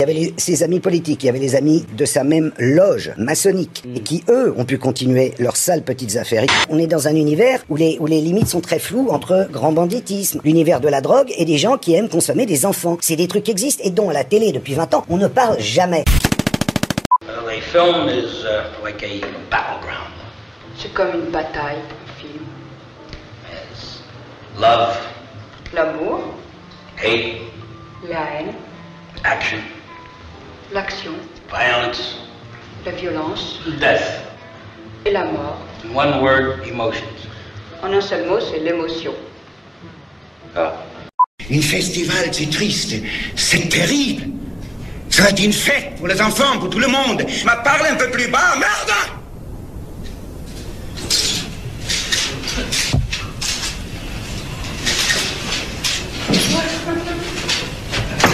Il y avait ses amis politiques, il y avait les amis de sa même loge maçonnique, et qui, eux, ont pu continuer leurs sales petites affaires. On est dans un univers où les limites sont très floues entre grand banditisme, l'univers de la drogue et des gens qui aiment consommer des enfants. C'est des trucs qui existent et dont, à la télé, depuis 20 ans, on ne parle jamais. A film is like a battleground. C'est comme une bataille, un film. Yes. Love, L'amour, hate, la haine, action, l'action, violence, la violence death. et la mort. In one word, emotions. En un seul mot, c'est l'émotion. Ah. Une festival, c'est triste, c'est terrible. Ça va être une fête pour les enfants, pour tout le monde. Ma parle un peu plus bas, merde!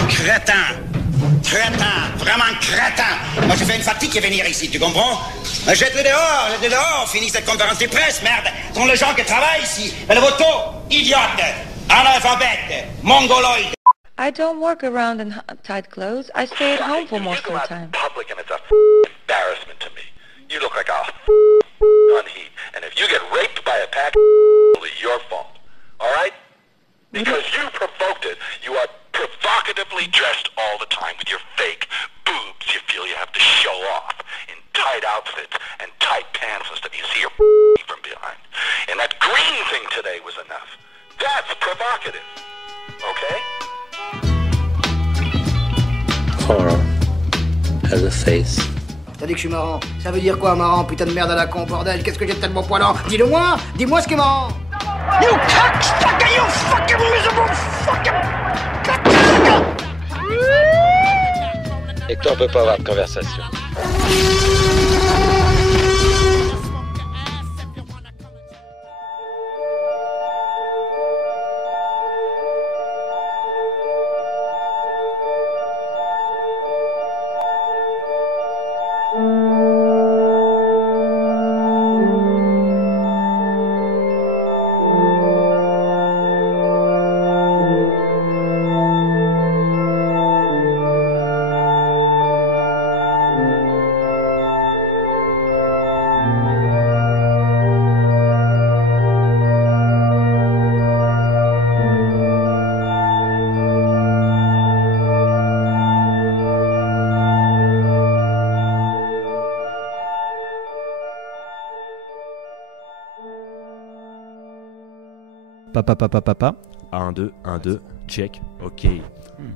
Crétin! Crétin! Vraiment crétin! Moi, je fais une fatigue de venir ici, tu comprends? Jette-le dehors, finis cette conférence de presse, merde! Ce sont les gens qui travaillent ici. Mais le voto, idiote! Analphabète! Mongoloïde! I don't work around in tight clothes. I stay at home for most of the time. Public, and it's a embarrassment to me. You look like a unheat, and if you get raped by a pack, it's your fault. All right? Because you provoked it. You are provocatively dressed all the time with your fake boobs. You feel you have to show off in tight outfits and tight pants and stuff. You see your from behind. And that green thing today was enough. That's provocative. Okay? Horror has a face. T'as dit que je suis marrant. Ça veut dire quoi, marrant? Putain de merde à la con, bordel. Qu'est-ce que j'ai de tellement poilant? Dis-le-moi. Dis-moi ce qui est marrant. You cocksucker, you fucking miserable fucking cocksucker. Hector peut pas avoir de conversation. Papa. 1, 2, check. Ok.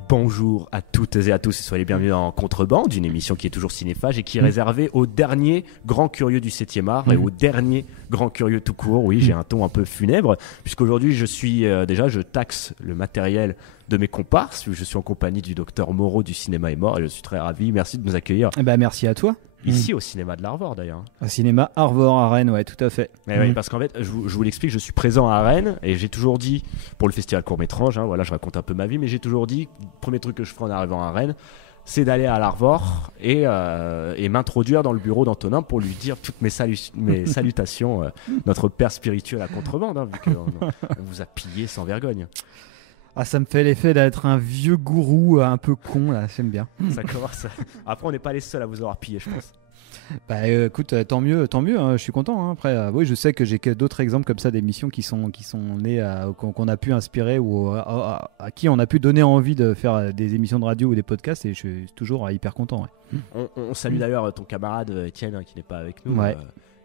Bonjour à toutes et à tous et soyez les bienvenus dans Contrebande, une émission qui est toujours cinéphage et qui est réservée aux derniers grands curieux du 7e art et aux derniers grands curieux tout court. Oui, j'ai un ton un peu funèbre puisqu'aujourd'hui je taxe le matériel de mes comparses. Je suis en compagnie du docteur Moreau du Cinéma est mort et je suis très ravi. Merci de nous accueillir. Merci à toi. Ici au cinéma de l'Arvor d'ailleurs. Au cinéma Arvor à Rennes, ouais, tout à fait. Oui, parce qu'en fait, je vous l'explique, je suis présent à Rennes et j'ai toujours dit, pour le festival Court-Métrage, voilà, je raconte un peu ma vie, mais j'ai toujours dit, le premier truc que je ferai en arrivant à Rennes, c'est d'aller à l'Arvor et m'introduire dans le bureau d'Antonin pour lui dire toutes mes salutations, notre père spirituel à Contrebande, vu qu'on vous a pillé sans vergogne. Ah, ça me fait l'effet d'être un vieux gourou un peu con, là, j'aime bien. Ça commence. Après, on n'est pas les seuls à vous avoir pillé, je pense. Écoute, tant mieux, hein, je suis content. Hein. Après, oui, je sais que j'ai d'autres exemples comme ça d'émissions qui sont nées, qu'on a pu inspirer ou à qui on a pu donner envie de faire des émissions de radio ou des podcasts, et je suis toujours hyper content. Ouais. On salue d'ailleurs ton camarade Étienne qui n'est pas avec nous. Ouais.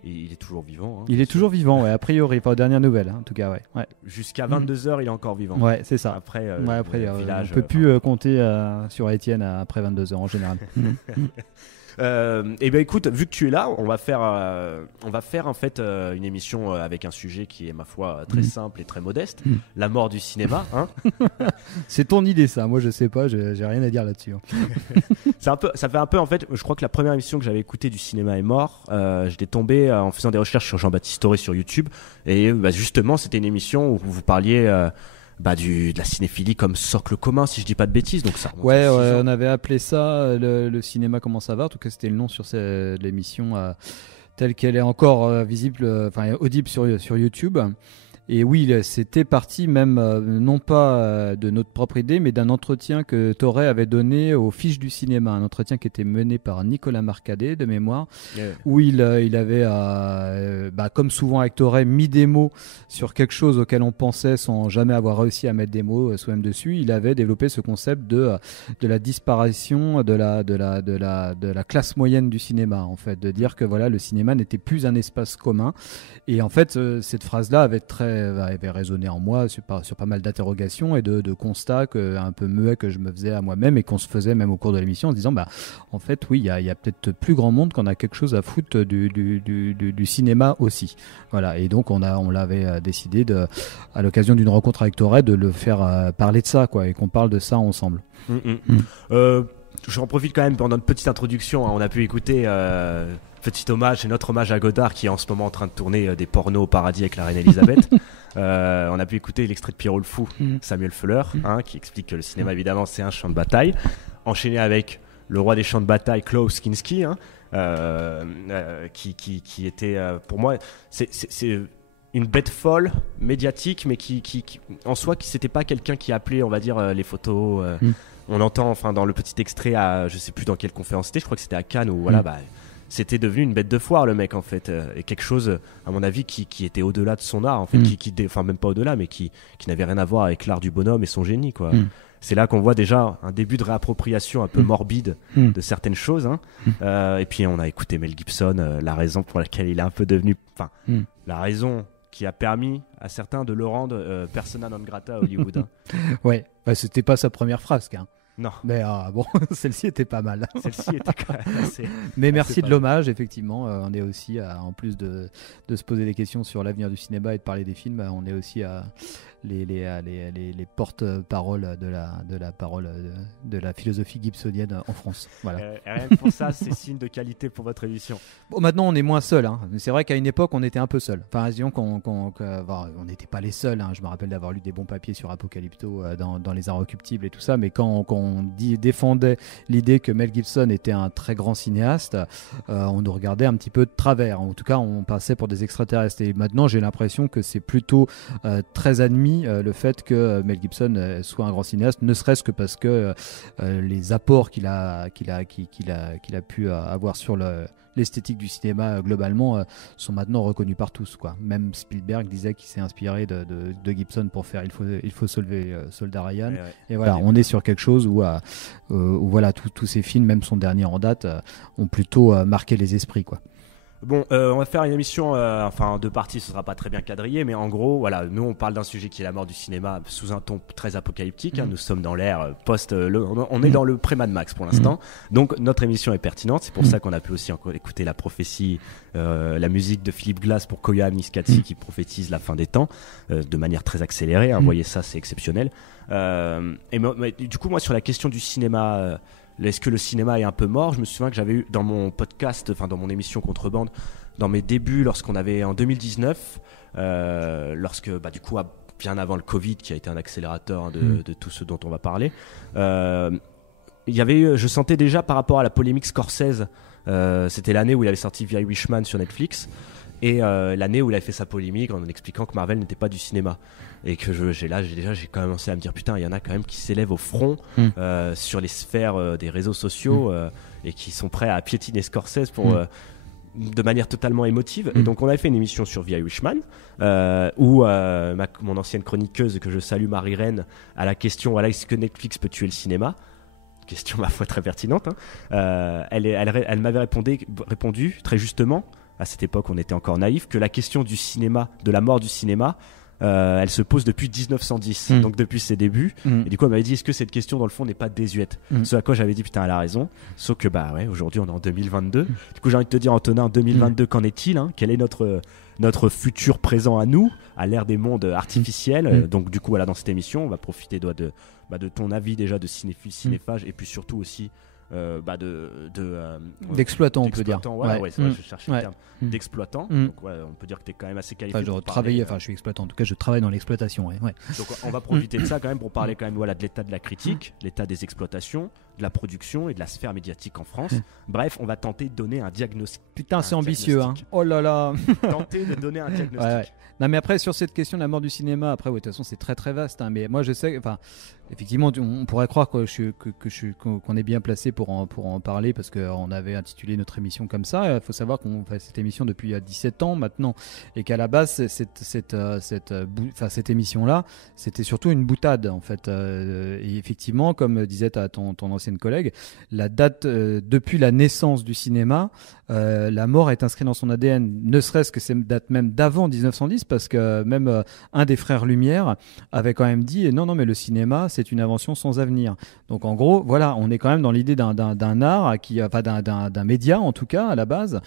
Il est toujours vivant. Il est toujours vivant, ouais, a priori, pas aux dernières nouvelles, hein, en tout cas, ouais. Jusqu'à 22h, il est encore vivant. Ouais, c'est ça. Après, on peut plus compter sur Étienne après 22h en général. Et bien écoute, vu que tu es là, on va faire en fait une émission avec un sujet qui est ma foi très simple et très modeste, la mort du cinéma. Hein. C'est ton idée ça, moi je sais pas, j'ai rien à dire là-dessus. Ça fait un peu en fait, je crois que la première émission que j'avais écoutée du cinéma est mort, j'étais tombé en faisant des recherches sur Jean-Baptiste Toré sur YouTube et justement c'était une émission où vous parliez de la cinéphilie comme socle commun, si je dis pas de bêtises. Donc ça on avait appelé ça le cinéma comment ça va, en tout cas c'était le nom sur l'émission telle qu'elle est encore visible, audible sur YouTube. Et oui, c'était parti même non pas de notre propre idée, mais d'un entretien que Toré avait donné aux Fiches du cinéma, un entretien qui était mené par Nicolas Marcadet de mémoire, où il avait, comme souvent avec Toré, mis des mots sur quelque chose auquel on pensait sans jamais avoir réussi à mettre des mots soi-même dessus. Il avait développé ce concept de la disparition de la classe moyenne du cinéma, en fait, de dire que voilà, le cinéma n'était plus un espace commun. Et en fait, cette phrase-là avait résonné en moi sur pas mal d'interrogations et de constats un peu muets que je me faisais à moi-même et qu'on se faisait même au cours de l'émission en se disant en fait oui, il y a peut-être plus grand monde qu'on a quelque chose à foutre du cinéma aussi. Voilà, et donc on l'avait décidé à l'occasion d'une rencontre avec Toré de le faire parler de ça, quoi, et qu'on parle de ça ensemble. J'en profite quand même pendant une petite introduction, hein. On a pu écouter petit hommage, c'est notre hommage à Godard qui est en ce moment en train de tourner des pornos au paradis avec la reine Elisabeth. On a pu écouter l'extrait de Pierrot le Fou, Samuel Fuller, qui explique que le cinéma évidemment c'est un champ de bataille, enchaîné avec le roi des champs de bataille Klaus Kinski, qui était pour moi c'est une bête folle médiatique, mais qui en soi qui c'était pas quelqu'un qui appelait, on va dire, les photos. On entend enfin dans le petit extrait je sais plus dans quelle conférence c'était, je crois que c'était à Cannes, où voilà, c'était devenu une bête de foire le mec, en fait, et quelque chose à mon avis qui était au-delà de son art, en fait, enfin même pas au-delà, mais qui n'avait rien à voir avec l'art du bonhomme et son génie, quoi. C'est là qu'on voit déjà un début de réappropriation un peu morbide de certaines choses, et puis on a écouté Mel Gibson, la raison pour laquelle il est un peu devenu, la raison qui a permis à certains de le rendre persona non grata à Hollywood. Ouais, c'était pas sa première phrase, hein. Non. Mais bon, celle-ci était pas mal. Celle-ci était quand même assez. Mais merci de l'hommage, effectivement. On est aussi, en plus de se poser des questions sur l'avenir du cinéma et de parler des films, on est aussi les porte-paroles de la philosophie gibsonienne en France. Voilà. Rien que pour ça, c'est signe de qualité pour votre émission. Bon, maintenant, on est moins seul. C'est vrai qu'à une époque, on était un peu seul. Enfin, disons on n'était pas les seuls. Je me rappelle d'avoir lu des bons papiers sur Apocalypto dans Les Inrecuptibles et tout ça. Mais quand on défendait l'idée que Mel Gibson était un très grand cinéaste, on nous regardait un petit peu de travers. En tout cas, on passait pour des extraterrestres. Et maintenant, j'ai l'impression que c'est plutôt très admis le fait que Mel Gibson soit un grand cinéaste, ne serait-ce que parce que les apports qu'il a pu avoir sur l'esthétique du cinéma globalement sont maintenant reconnus par tous, quoi. Même Spielberg disait qu'il s'est inspiré de Gibson pour faire Il faut sauver Soldat Ryan. Et voilà, on est sur quelque chose où voilà, tous ces films, même son dernier en date, ont plutôt marqué les esprits, quoi. Bon, on va faire une émission, en deux parties, ce sera pas très bien quadrillé, mais en gros, voilà, nous on parle d'un sujet qui est la mort du cinéma sous un ton très apocalyptique. Nous sommes dans l'ère on est dans le pré-Mad Max pour l'instant, donc notre émission est pertinente. C'est pour ça qu'on a pu aussi encore écouter la prophétie, la musique de Philip Glass pour Koya Niskatsi qui prophétise la fin des temps de manière très accélérée. Vous voyez ça, c'est exceptionnel. Mais du coup, moi sur la question du cinéma. Est-ce que le cinéma est un peu mort ? Je me souviens que j'avais eu dans mon podcast, dans mon émission Contrebande, dans mes débuts, lorsqu'on avait en 2019, lorsque du coup bien avant le Covid, qui a été un accélérateur de tout ce dont on va parler, je sentais déjà par rapport à la polémique Scorsese, c'était l'année où il avait sorti The Irishman sur Netflix. Et l'année où il a fait sa polémique en expliquant que Marvel n'était pas du cinéma, et que j'ai commencé à me dire putain, il y en a quand même qui s'élèvent au front sur les sphères des réseaux sociaux et qui sont prêts à piétiner Scorsese de manière totalement émotive. Et donc on avait fait une émission sur The Irishman où mon ancienne chroniqueuse que je salue, Marie-Reine, à la question voilà, est-ce que Netflix peut tuer le cinéma, question ma foi très pertinente, elle m'avait répondu très justement. À cette époque, on était encore naïf, que la question du cinéma, de la mort du cinéma, elle se pose depuis 1910, donc depuis ses débuts. Et du coup, elle m'avait dit, est-ce que cette question, dans le fond, n'est pas désuète ? Ce à quoi j'avais dit, putain, elle a raison. Sauf que, aujourd'hui, on est en 2022. Du coup, j'ai envie de te dire, Antonin, en 2022, qu'en est-il ? Quel est notre futur présent à nous, à l'ère des mondes artificiels ? Donc, du coup, voilà, dans cette émission, on va profiter de ton avis déjà de cinéphile, cinéphage, et puis surtout aussi d'exploitant, on peut dire. Je cherchais le terme d'exploitant. Donc on peut dire que tu es quand même assez qualifié. Je suis exploitant, en tout cas je travaille dans l'exploitation. Donc on va profiter de ça quand même pour parler quand même de l'état de la critique, l'état des exploitations, de la production et de la sphère médiatique en France. Bref, on va tenter de donner un diagnostic. Putain, c'est ambitieux, hein. Oh là là. Tenter de donner un diagnostic. Ouais. Non, mais après, sur cette question de la mort du cinéma, après, de toute façon, c'est très très vaste. Hein, mais moi, je sais, enfin, effectivement, on pourrait croire qu'on est bien placé pour en parler parce qu'on avait intitulé notre émission comme ça. Il faut savoir qu'on fait cette émission depuis 17 ans maintenant et qu'à la base, cette émission-là, c'était surtout une boutade en fait. Et effectivement, comme disait ton ancienne collègue, la date depuis la naissance du cinéma, la mort est inscrite dans son ADN, ne serait-ce que cette date même d'avant 1910, parce que même un des frères Lumière avait quand même dit non mais le cinéma c'est une invention sans avenir. Donc en gros voilà, on est quand même dans l'idée d'un art qui, enfin d'un média en tout cas à la base,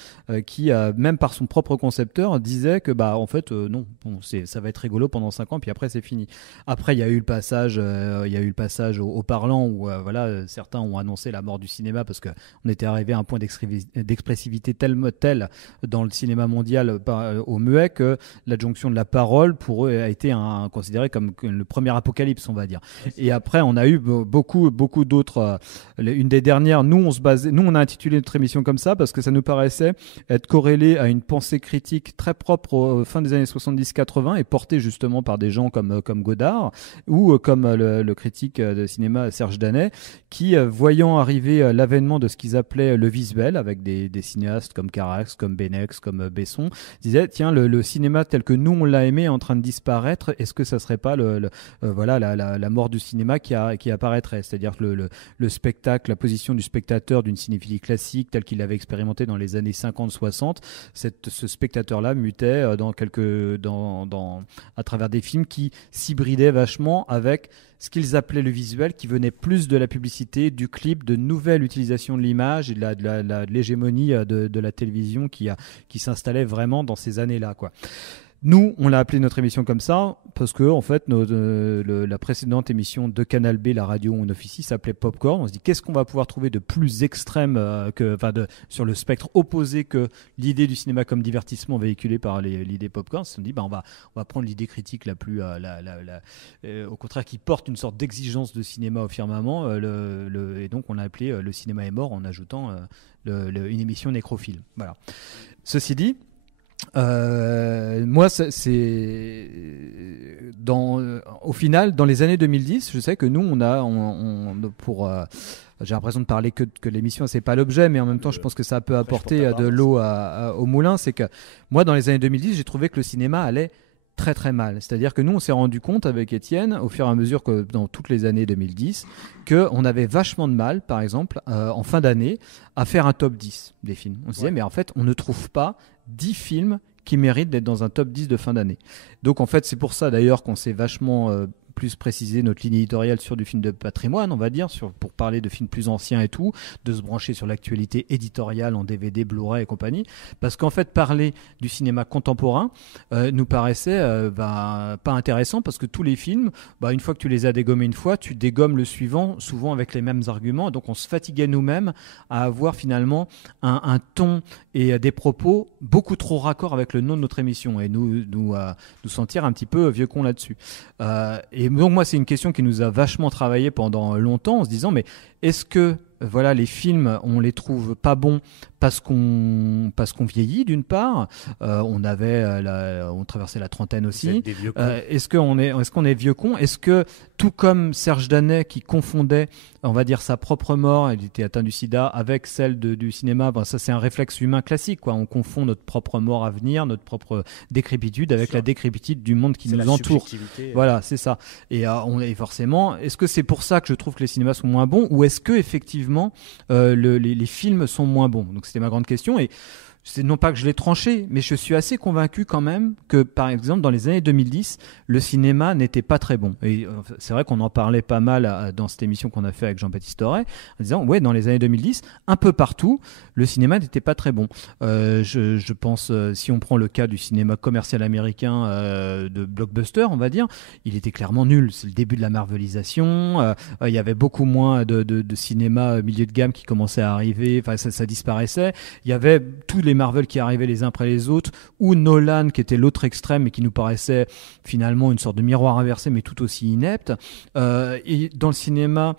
qui même par son propre concepteur disait que en fait non, bon, ça va être rigolo pendant 5 ans puis après c'est fini. Après il y a eu le passage au parlant où certains ont annoncé la mort du cinéma parce que on était arrivé à un point d'expressivité tel dans le cinéma mondial au muet que l'adjonction de la parole pour eux a été considéré comme le premier apocalypse, on va dire. Et après on a eu beaucoup d'autres, une des dernières, nous on a intitulé notre émission comme ça parce que ça nous paraissait être corrélé à une pensée critique très propre aux fin des années 70-80 et portée justement par des gens comme Godard ou comme le critique de cinéma Serge Danet qui, voyant arriver l'avènement de ce qu'ils appelaient le visuel avec des cinéastes comme Carax, comme Benex, comme Besson, disaient tiens le cinéma tel que nous on l'a aimé est en train de disparaître, est-ce que ça serait pas la mort du cinéma qui apparaîtrait, c'est-à-dire que le spectacle, la position du spectateur d'une cinéphilie classique tel qu'il avait expérimenté dans les années 50-60, ce spectateur-là mutait à travers des films qui s'hybridaient vachement avec ce qu'ils appelaient le visuel, qui venait plus de la publicité, du clip, de nouvelles utilisations de l'image et de l'hégémonie de la télévision qui s'installait vraiment dans ces années-là, quoi. Nous, on l'a appelé notre émission comme ça parce que en fait, la précédente émission de Canal B, la radio où on officie, s'appelait Popcorn. On se dit qu'est-ce qu'on va pouvoir trouver de plus extrême sur le spectre opposé que l'idée du cinéma comme divertissement véhiculée par l'idée Popcorn. On se dit on va prendre l'idée critique la plus au contraire qui porte une sorte d'exigence de cinéma au firmament. Et donc on l'a appelé Le cinéma est mort en ajoutant une émission nécrophile. Voilà. Ceci dit. Moi, au final, dans les années 2010, je sais que nous, j'ai l'impression de parler que l'émission, c'est pas l'objet, mais en même temps, je pense que ça peut apporter de l'eau au moulin. C'est que moi, dans les années 2010, j'ai trouvé que le cinéma allait très très mal. C'est-à-dire que nous, on s'est rendu compte avec Étienne, au fur et à mesure que dans toutes les années 2010, qu'on avait vachement de mal, par exemple, en fin d'année, à faire un top 10 des films. On se disait, mais en fait, on ne trouve pas 10 films qui méritent d'être dans un top 10 de fin d'année. Donc en fait, c'est pour ça d'ailleurs qu'on s'est vachement plus préciser notre ligne éditoriale sur du film de patrimoine, on va dire, pour parler de films plus anciens et tout, de se brancher sur l'actualité éditoriale en DVD, Blu-ray et compagnie, parce qu'en fait parler du cinéma contemporain nous paraissait pas intéressant, parce que tous les films, une fois que tu les as dégommés une fois, tu dégommes le suivant, souvent avec les mêmes arguments, donc on se fatiguait nous-mêmes à avoir finalement un ton et des propos beaucoup trop raccord avec le nom de notre émission, et nous sentir un petit peu vieux con là-dessus. Et donc moi, c'est une question qui nous a vachement travaillé pendant longtemps, en se disant, mais est-ce que les films, on les trouve pas bons parce qu'on vieillit d'une part, on traversait la trentaine aussi. Est-ce qu'on est vieux con? Est-ce que, tout comme Serge Danet qui confondait, on va dire, sa propre mort, il était atteint du sida, avec celle du cinéma, ça c'est un réflexe humain classique, quoi. On confond notre propre mort à venir, notre propre décrépitude avec la décrépitude du monde qui nous entoure. Voilà, c'est ça. Et forcément, est-ce que c'est pour ça que je trouve que les cinémas sont moins bons, ou est-ce que effectivement les films sont moins bons? Donc c'était ma grande question, et c'est non pas que je l'ai tranché, mais je suis assez convaincu quand même que, par exemple, dans les années 2010, le cinéma n'était pas très bon. Et c'est vrai qu'on en parlait pas mal dans cette émission qu'on a fait avec Jean-Baptiste Aurey, en disant, ouais, dans les années 2010, un peu partout, le cinéma n'était pas très bon. Je pense, si on prend le cas du cinéma commercial américain de blockbuster, on va dire, il était clairement nul. C'est le début de la marvelisation. Il y avait beaucoup moins de cinéma milieu de gamme qui commençait à arriver. Enfin, ça disparaissait. Il y avait tous les Marvel qui arrivaient les uns après les autres, ou Nolan qui était l'autre extrême et qui nous paraissait finalement une sorte de miroir inversé mais tout aussi inepte. Et dans le cinéma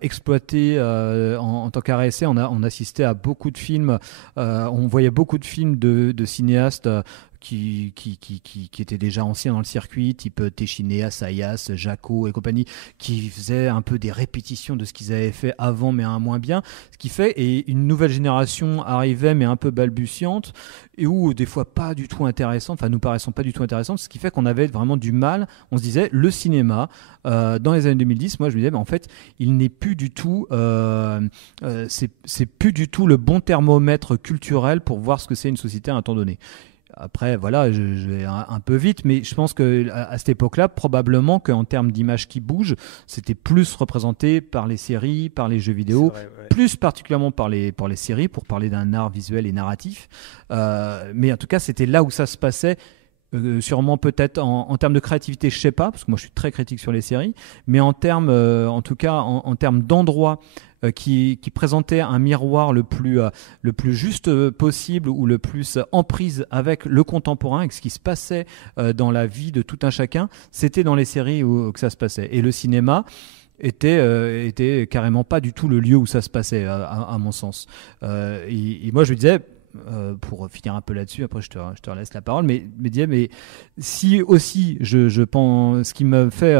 exploité en tant qu'arrêt essai, on assistait à beaucoup de films, on voyait beaucoup de films de cinéastes qui étaient déjà anciens dans le circuit, type Téchiné, Assayas, Jaco et compagnie, qui faisaient un peu des répétitions de ce qu'ils avaient fait avant, mais un moins bien. Ce qui fait, et une nouvelle génération arrivait, mais un peu balbutiante, et où des fois pas du tout intéressante, enfin nous paraissant pas du tout intéressante, ce qui fait qu'on avait vraiment du mal. On se disait, le cinéma, dans les années 2010, moi je me disais, en fait, il n'est plus du tout, c'est plus du tout le bon thermomètre culturel pour voir ce que c'est une société à un temps donné. Après, voilà, je vais un peu vite, mais je pense qu'à cette époque-là, probablement qu'en termes d'images qui bougent, c'était plus représenté par les séries, par les jeux vidéo, vrai, ouais. plus particulièrement par les séries, pour parler d'un art visuel et narratif. Mais en tout cas, c'était là où ça se passait. Sûrement peut-être en termes de créativité, je sais pas, parce que moi je suis très critique sur les séries, mais en termes, en tout cas en termes d'endroits qui présentait un miroir le plus juste possible, ou le plus en prise avec le contemporain, avec ce qui se passait dans la vie de tout un chacun, c'était dans les séries où que ça se passait. Et le cinéma était carrément pas du tout le lieu où ça se passait, à mon sens. Et moi je me disais, pour finir un peu là-dessus, après je te laisse la parole, mais si aussi je pense, ce qui me fait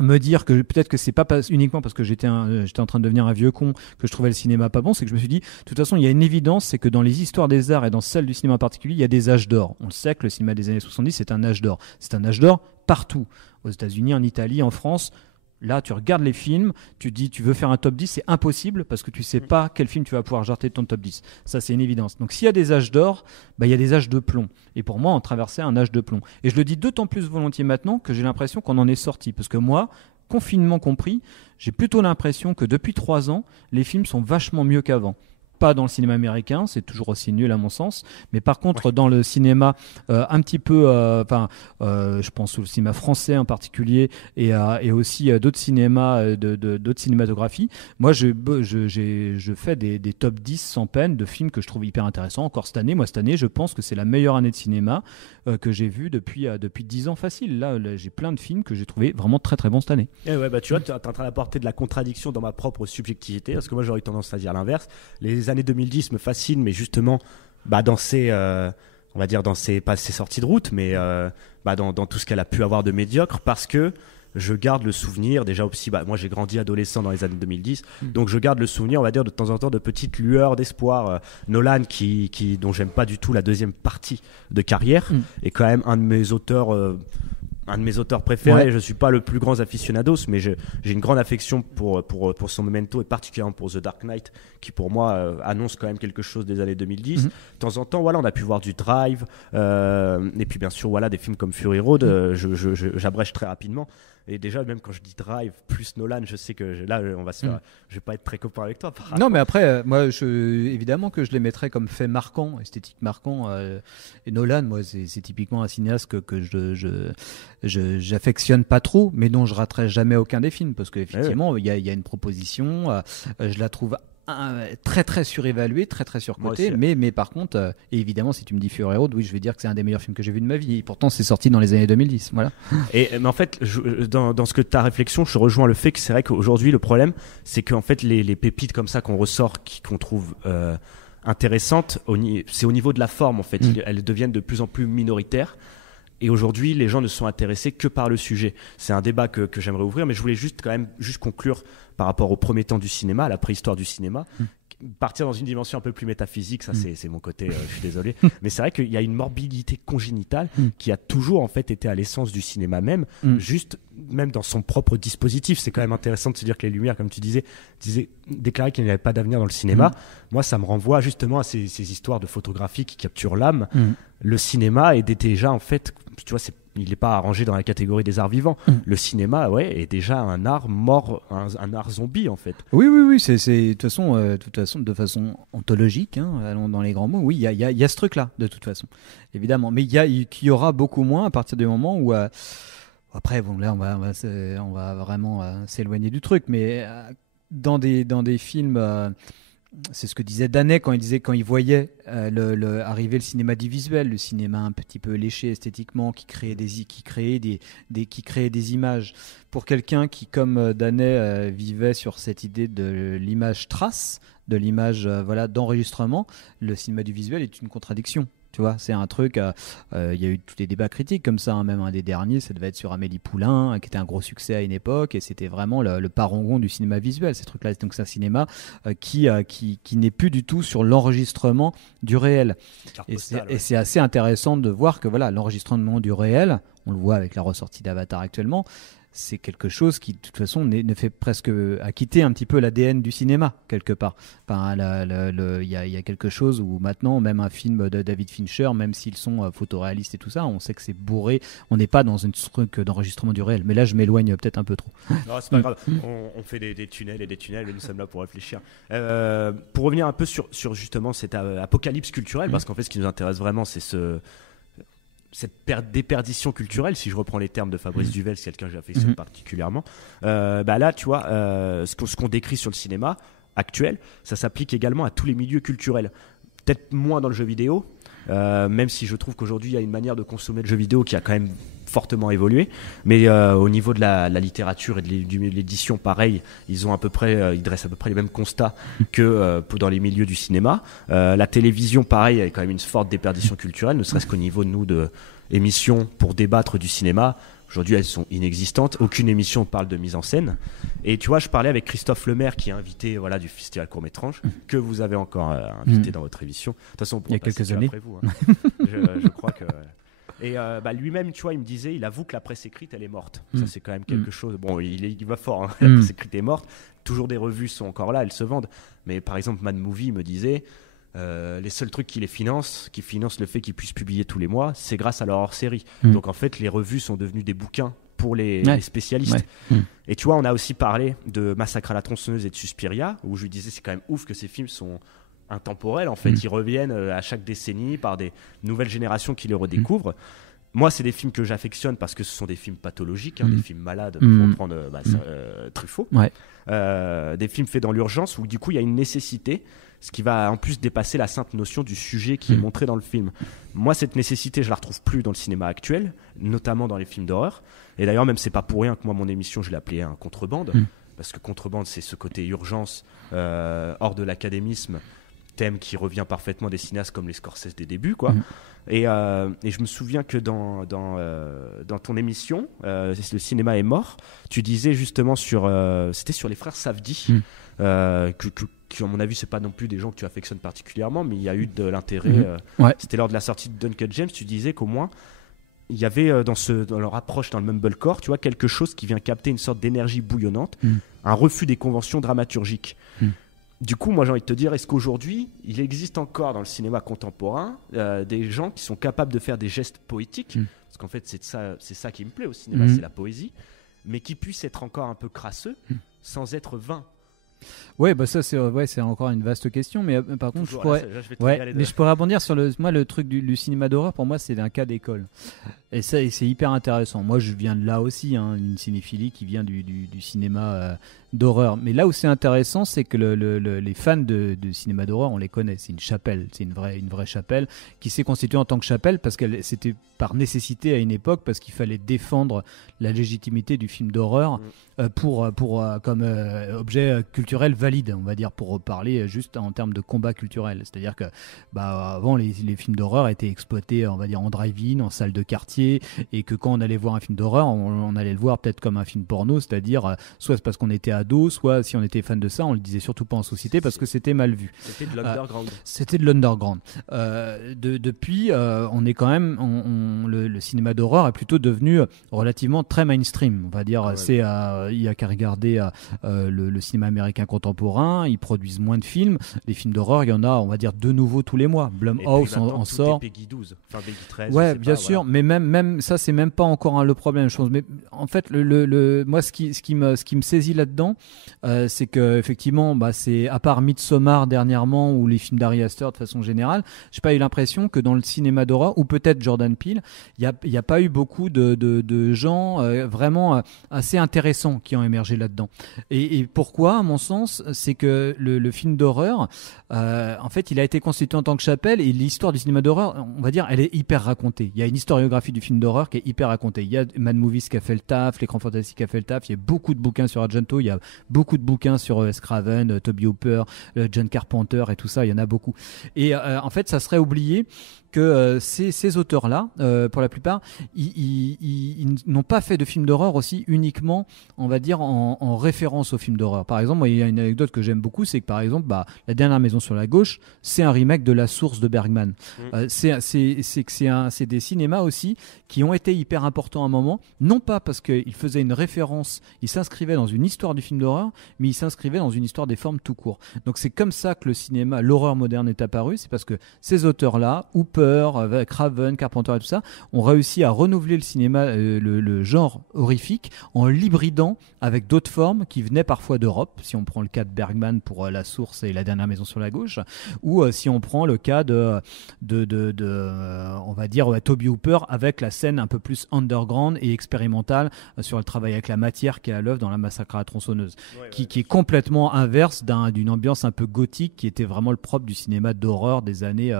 me dire que peut-être que c'est pas uniquement parce que j'étais en train de devenir un vieux con que je trouvais le cinéma pas bon, c'est que je me suis dit, de toute façon il y a une évidence, c'est que dans les histoires des arts et dans celle du cinéma en particulier, il y a des âges d'or. On le sait que le cinéma des années 70 c'est un âge d'or, partout, aux États-Unis, en Italie, en France. Là, tu regardes les films, tu dis, tu veux faire un top 10, c'est impossible parce que tu sais pas quel film tu vas pouvoir jeter de ton top 10. Ça, c'est une évidence. Donc, s'il y a des âges d'or, il y a des âges de plomb. Et pour moi, on traversait un âge de plomb. Et je le dis d'autant plus volontiers maintenant que j'ai l'impression qu'on en est sorti. Parce que moi, confinement compris, j'ai plutôt l'impression que depuis 3 ans, les films sont vachement mieux qu'avant. Pas dans le cinéma américain, c'est toujours aussi nul à mon sens, mais par contre dans le cinéma un petit peu, je pense au cinéma français en particulier, et aussi d'autres cinémas, d'autres cinématographies. Moi je fais des top 10 sans peine de films que je trouve hyper intéressants. Encore cette année, je pense que c'est la meilleure année de cinéma que j'ai vue depuis 10 ans facile. Là, j'ai plein de films que j'ai trouvé vraiment très très bons cette année. Et ouais, tu vois, tu es en train d'apporter de la contradiction dans ma propre subjectivité, parce que moi j'aurais tendance à dire l'inverse. Les années 2010 me fascinent, mais justement dans ces on va dire dans ces, pas ces sorties de route, mais dans tout ce qu'elle a pu avoir de médiocre, parce que je garde le souvenir, déjà aussi, moi j'ai grandi adolescent dans les années 2010, donc je garde le souvenir, on va dire, de temps en temps de petites lueurs d'espoir. Nolan, dont j'aime pas du tout la deuxième partie de carrière, est quand même un de mes auteurs préférés. Ouais. Je suis pas le plus grand aficionados, mais j'ai une grande affection pour son Memento, et particulièrement pour The Dark Knight, qui pour moi annonce quand même quelque chose des années 2010. De temps en temps, voilà, on a pu voir du Drive, et puis bien sûr, voilà, des films comme Fury Road. J'abrège très rapidement. Et déjà, même quand je dis Drive plus Nolan, je sais que là, on va se faire. Je vais pas être très copain avec toi. Non, mais après, moi, évidemment que je les mettrais comme fait marquant, esthétique marquant. Et Nolan, moi, c'est typiquement un cinéaste que j'affectionne pas trop, mais dont je raterai jamais aucun des films, parce qu'effectivement, il y a une proposition. Je la trouve très très surévalué, très très surcoté, mais par contre, et évidemment, si tu me dis Fury Road, oui, je vais dire que c'est un des meilleurs films que j'ai vu de ma vie, et pourtant c'est sorti dans les années 2010, voilà. Mais en fait, dans ce que ta réflexion, je rejoins le fait que c'est vrai qu'aujourd'hui le problème, c'est qu'en fait les pépites comme ça qu'on ressort, qu'on trouve intéressantes, c'est au niveau de la forme, en fait. Elles deviennent de plus en plus minoritaires. Et aujourd'hui, les gens ne sont intéressés que par le sujet. C'est un débat que j'aimerais ouvrir, mais je voulais juste conclure par rapport au premier temps du cinéma, à la préhistoire du cinéma. Partir dans une dimension un peu plus métaphysique, ça c'est mon côté, je suis désolé, mais c'est vrai qu'il y a une morbidité congénitale qui a toujours en fait été à l'essence du cinéma même, juste même dans son propre dispositif. C'est quand même intéressant de se dire que les Lumières, comme tu disais déclarer qu'il n'y avait pas d'avenir dans le cinéma. Moi, ça me renvoie justement à ces histoires de photographie qui capturent l'âme. Le cinéma est déjà en fait, tu vois, il n'est pas arrangé dans la catégorie des arts vivants. Le cinéma, est déjà un art mort, un art zombie en fait. Oui, c'est de toute façon, de façon ontologique, allons dans les grands mots. Oui, il y a ce truc-là, de toute façon, évidemment. Mais il y aura beaucoup moins à partir du moment où, après, bon, là, on va vraiment s'éloigner du truc, mais dans des films c'est ce que disait Danet quand il voyait arriver le cinéma du visuel, le cinéma un petit peu léché esthétiquement, qui créait des images. Pour quelqu'un qui, comme Danet, vivait sur cette idée de l'image trace, de l'image d'enregistrement, le cinéma du visuel est une contradiction. Tu vois, c'est un truc. Il y a eu tous les débats critiques comme ça. Même un des derniers, ça devait être sur Amélie Poulain, qui était un gros succès à une époque, et c'était vraiment le parangon du cinéma visuel. Ces trucs-là, donc c'est un cinéma qui n'est plus du tout sur l'enregistrement du réel. Et c'est assez intéressant de voir que l'enregistrement du réel, on le voit avec la ressortie d'Avatar actuellement. C'est quelque chose qui, de toute façon, ne fait presque à quitter un petit peu l'ADN du cinéma, quelque part. Enfin, il y a quelque chose où maintenant, même un film de David Fincher, même s'ils sont photoréalistes et tout ça, on sait que c'est bourré. On n'est pas dans un truc d'enregistrement du réel. Mais là, je m'éloigne peut-être un peu trop. Non, c'est pas grave. On fait des tunnels et des tunnels, et nous sommes là pour réfléchir. Pour revenir un peu sur justement cette apocalypse culturelle, parce qu'en fait, ce qui nous intéresse vraiment, c'est cette déperdition culturelle, si je reprends les termes de Fabrice Duvel, c'est quelqu'un que j'affectionne particulièrement. Là, tu vois, ce qu'on décrit sur le cinéma actuel, ça s'applique également à tous les milieux culturels. Peut-être moins dans le jeu vidéo, même si je trouve qu'aujourd'hui, il y a une manière de consommer le jeu vidéo qui a quand même fortement évolué, mais au niveau de la littérature et de l'édition, pareil, ils dressent à peu près les mêmes constats que dans les milieux du cinéma. La télévision, pareil, il y a quand même une forte déperdition culturelle, ne serait-ce qu'au niveau de nous de émissions pour débattre du cinéma. Aujourd'hui, elles sont inexistantes. Aucune émission parle de mise en scène. Et tu vois, je parlais avec Christophe Lemaire, qui est invité du Festival Court-Métrage, que vous avez encore invité dans votre émission. De toute façon, il y a quelques années. Après vous, hein. je crois que... Et lui-même, tu vois, il me disait, il avoue que la presse écrite, elle est morte. Ça, c'est quand même quelque chose. Bon, il va fort, hein. La presse écrite est morte. Toujours des revues sont encore là, elles se vendent. Mais par exemple, Mad Movie me disait, les seuls trucs qui financent le fait qu'ils puissent publier tous les mois, c'est grâce à leur hors-série. Donc en fait, les revues sont devenues des bouquins pour les spécialistes. Et tu vois, on a aussi parlé de Massacre à la tronçonneuse et de Suspiria, où je lui disais, c'est quand même ouf que ces films sont intemporels, en fait. Ils reviennent à chaque décennie par des nouvelles générations qui les redécouvrent. Moi, c'est des films que j'affectionne parce que ce sont des films pathologiques, des films malades, pour reprendre Truffaut. Des films faits dans l'urgence où du coup il y a une nécessité, ce qui va en plus dépasser la simple notion du sujet qui est montré dans le film. Moi, cette nécessité, je la retrouve plus dans le cinéma actuel, notamment dans les films d'horreur. Et d'ailleurs, même c'est pas pour rien que moi, mon émission, je l'ai appelée un contrebande, parce que contrebande, c'est ce côté urgence, hors de l'académisme, thème qui revient parfaitement des cinéastes comme les Scorsese des débuts, quoi. Et je me souviens que dans ton émission, le cinéma est mort, tu disais justement c'était sur les frères Safdie, qui à mon avis c'est pas non plus des gens que tu affectionnes particulièrement, mais il y a eu de l'intérêt. C'était lors de la sortie de Duncan James, tu disais qu'au moins il y avait dans leur approche dans le mumblecore, tu vois, quelque chose qui vient capter une sorte d'énergie bouillonnante, un refus des conventions dramaturgiques. Du coup, moi j'ai envie de te dire, est-ce qu'aujourd'hui, il existe encore dans le cinéma contemporain des gens qui sont capables de faire des gestes poétiques, parce qu'en fait c'est ça qui me plaît au cinéma, c'est la poésie, mais qui puissent être encore un peu crasseux, sans être vains. Ouais, ça c'est encore une vaste question, mais par contre je pourrais rebondir sur le truc du cinéma d'horreur. Pour moi, c'est un cas d'école, et c'est hyper intéressant. Moi, je viens de là aussi, une cinéphilie qui vient du cinéma d'horreur. Mais là où c'est intéressant, c'est que les fans de cinéma d'horreur, on les connaît. C'est une chapelle, c'est une vraie chapelle qui s'est constituée en tant que chapelle parce qu'elle c'était par nécessité à une époque, parce qu'il fallait défendre la légitimité du film d'horreur comme objet culturel valide, on va dire, pour parler juste en termes de combat culturel. C'est-à-dire que avant les films d'horreur étaient exploités, on va dire, en drive-in, en salle de quartier, et que quand on allait voir un film d'horreur, on allait le voir peut-être comme un film porno, c'est-à-dire soit c'est parce qu'on était ado, soit si on était fan de ça, on le disait surtout pas en société parce que c'était mal vu. C'était de l'underground. C'était de l'underground. Depuis, on est quand même, le cinéma d'horreur est plutôt devenu relativement très mainstream, on va dire. Il y a qu'à regarder le cinéma américain contemporain, ils produisent moins de films. Les films d'horreur, il y en a, on va dire, de nouveaux tous les mois. Blumhouse en sort. Peggy 12, enfin Peggy 13. Ouais, bien sûr, mais même ça, c'est même pas encore le problème. Mais en fait, moi, ce qui me saisit là-dedans, c'est que effectivement, c'est à part Midsommar dernièrement ou les films d'Ari Aster de façon générale, j'ai pas eu l'impression que dans le cinéma d'horreur, ou peut-être Jordan Peele, il y a pas eu beaucoup de gens vraiment assez intéressants qui ont émergé là-dedans. Et pourquoi, à mon sens, c'est que le film d'horreur, en fait, il a été constitué en tant que chapelle, et l'histoire du cinéma d'horreur, on va dire, elle est hyper racontée. Il y a une historiographie du film d'horreur qui est hyper racontée. Il y a Mad Movies qui a fait le taf, l'écran fantastique qui a fait le taf. Il y a beaucoup de bouquins sur Argento, il y a beaucoup de bouquins sur Wes Craven, Toby Hooper, John Carpenter et tout ça. Il y en a beaucoup. Et en fait, ça serait oublié que ces auteurs-là, pour la plupart, ils n'ont pas fait de films d'horreur aussi uniquement, on va dire, en référence aux films d'horreur. Par exemple, moi, il y a une anecdote que j'aime beaucoup, c'est que par exemple, La Dernière Maison sur la gauche, c'est un remake de La Source de Bergman. C'est des cinémas aussi qui ont été hyper importants à un moment, non pas parce qu'ils faisaient une référence, ils s'inscrivaient dans une histoire du film d'horreur, mais ils s'inscrivaient dans une histoire des formes tout court. Donc c'est comme ça que le cinéma, l'horreur moderne est apparu, c'est parce que ces auteurs-là, Hooper, Craven, Carpenter et tout ça, ont réussi à renouveler le cinéma, le genre horrifique, en l'hybridant avec d'autres formes qui venaient parfois d'Europe, si on prend le cas de Bergman pour La Source et La Dernière Maison sur la gauche, ou si on prend le cas de on va dire Toby Hooper avec la scène un peu plus underground et expérimentale sur le travail avec la matière qui est à l'œuvre dans La Massacre à la tronçonneuse, qui est complètement inverse d'une ambiance un peu gothique qui était vraiment le propre du cinéma d'horreur des années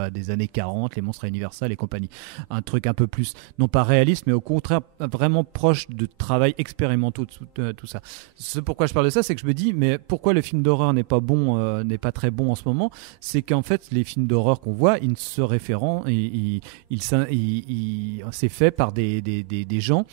40, les monstres à Universal et compagnie. Un truc un peu plus, non pas réaliste, mais au contraire vraiment proche de travail expérimentaux, tout ça. C'est pourquoi je parle de ça, c'est que je me dis, mais pourquoi le film d'horreur n'est pas très bon en ce moment? C'est qu'en fait, les films d'horreur qu'on voit, ils se réfèrent, c'est fait par des gens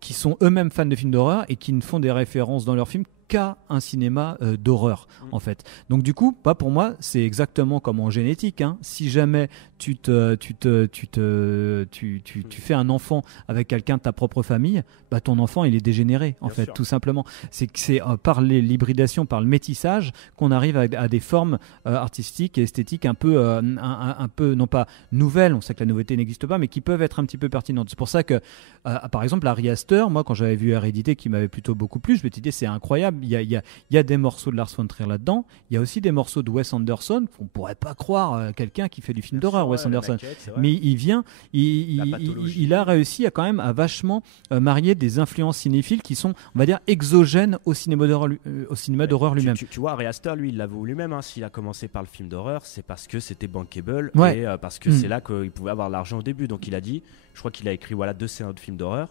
qui sont eux-mêmes fans de films d'horreur et qui ne font des références dans leurs films qu'à un cinéma d'horreur, en fait. Donc du coup, pour moi, c'est exactement comme en génétique, hein. Si jamais tu fais un enfant avec quelqu'un de ta propre famille, ton enfant il est dégénéré, en fait, tout simplement. C'est par l'hybridation, par le métissage, qu'on arrive à des formes artistiques et esthétiques un peu, non pas nouvelles, on sait que la nouveauté n'existe pas, mais qui peuvent être un petit peu pertinentes. C'est pour ça que, par exemple, Ari Aster, moi, quand j'avais vu Hérédité, qui m'avait plutôt beaucoup plu, je me suis dit, c'est incroyable. Il y a des morceaux de Lars von Trier là-dedans. Il y a aussi des morceaux de Wes Anderson. On pourrait pas croire quelqu'un qui fait du film d'horreur, Wes Anderson. Maquette, mais il a réussi à quand même à vachement marier des influences cinéphiles qui sont, on va dire, exogènes au cinéma d'horreur lui-même. Tu vois, Ari Aster, lui, il l'a voulu lui-même. Hein. S'il a commencé par le film d'horreur, c'est parce que c'était bankable et parce que c'est là qu'il pouvait avoir l'argent au début. Donc il a dit, je crois qu'il a écrit 2 scénarios de films d'horreur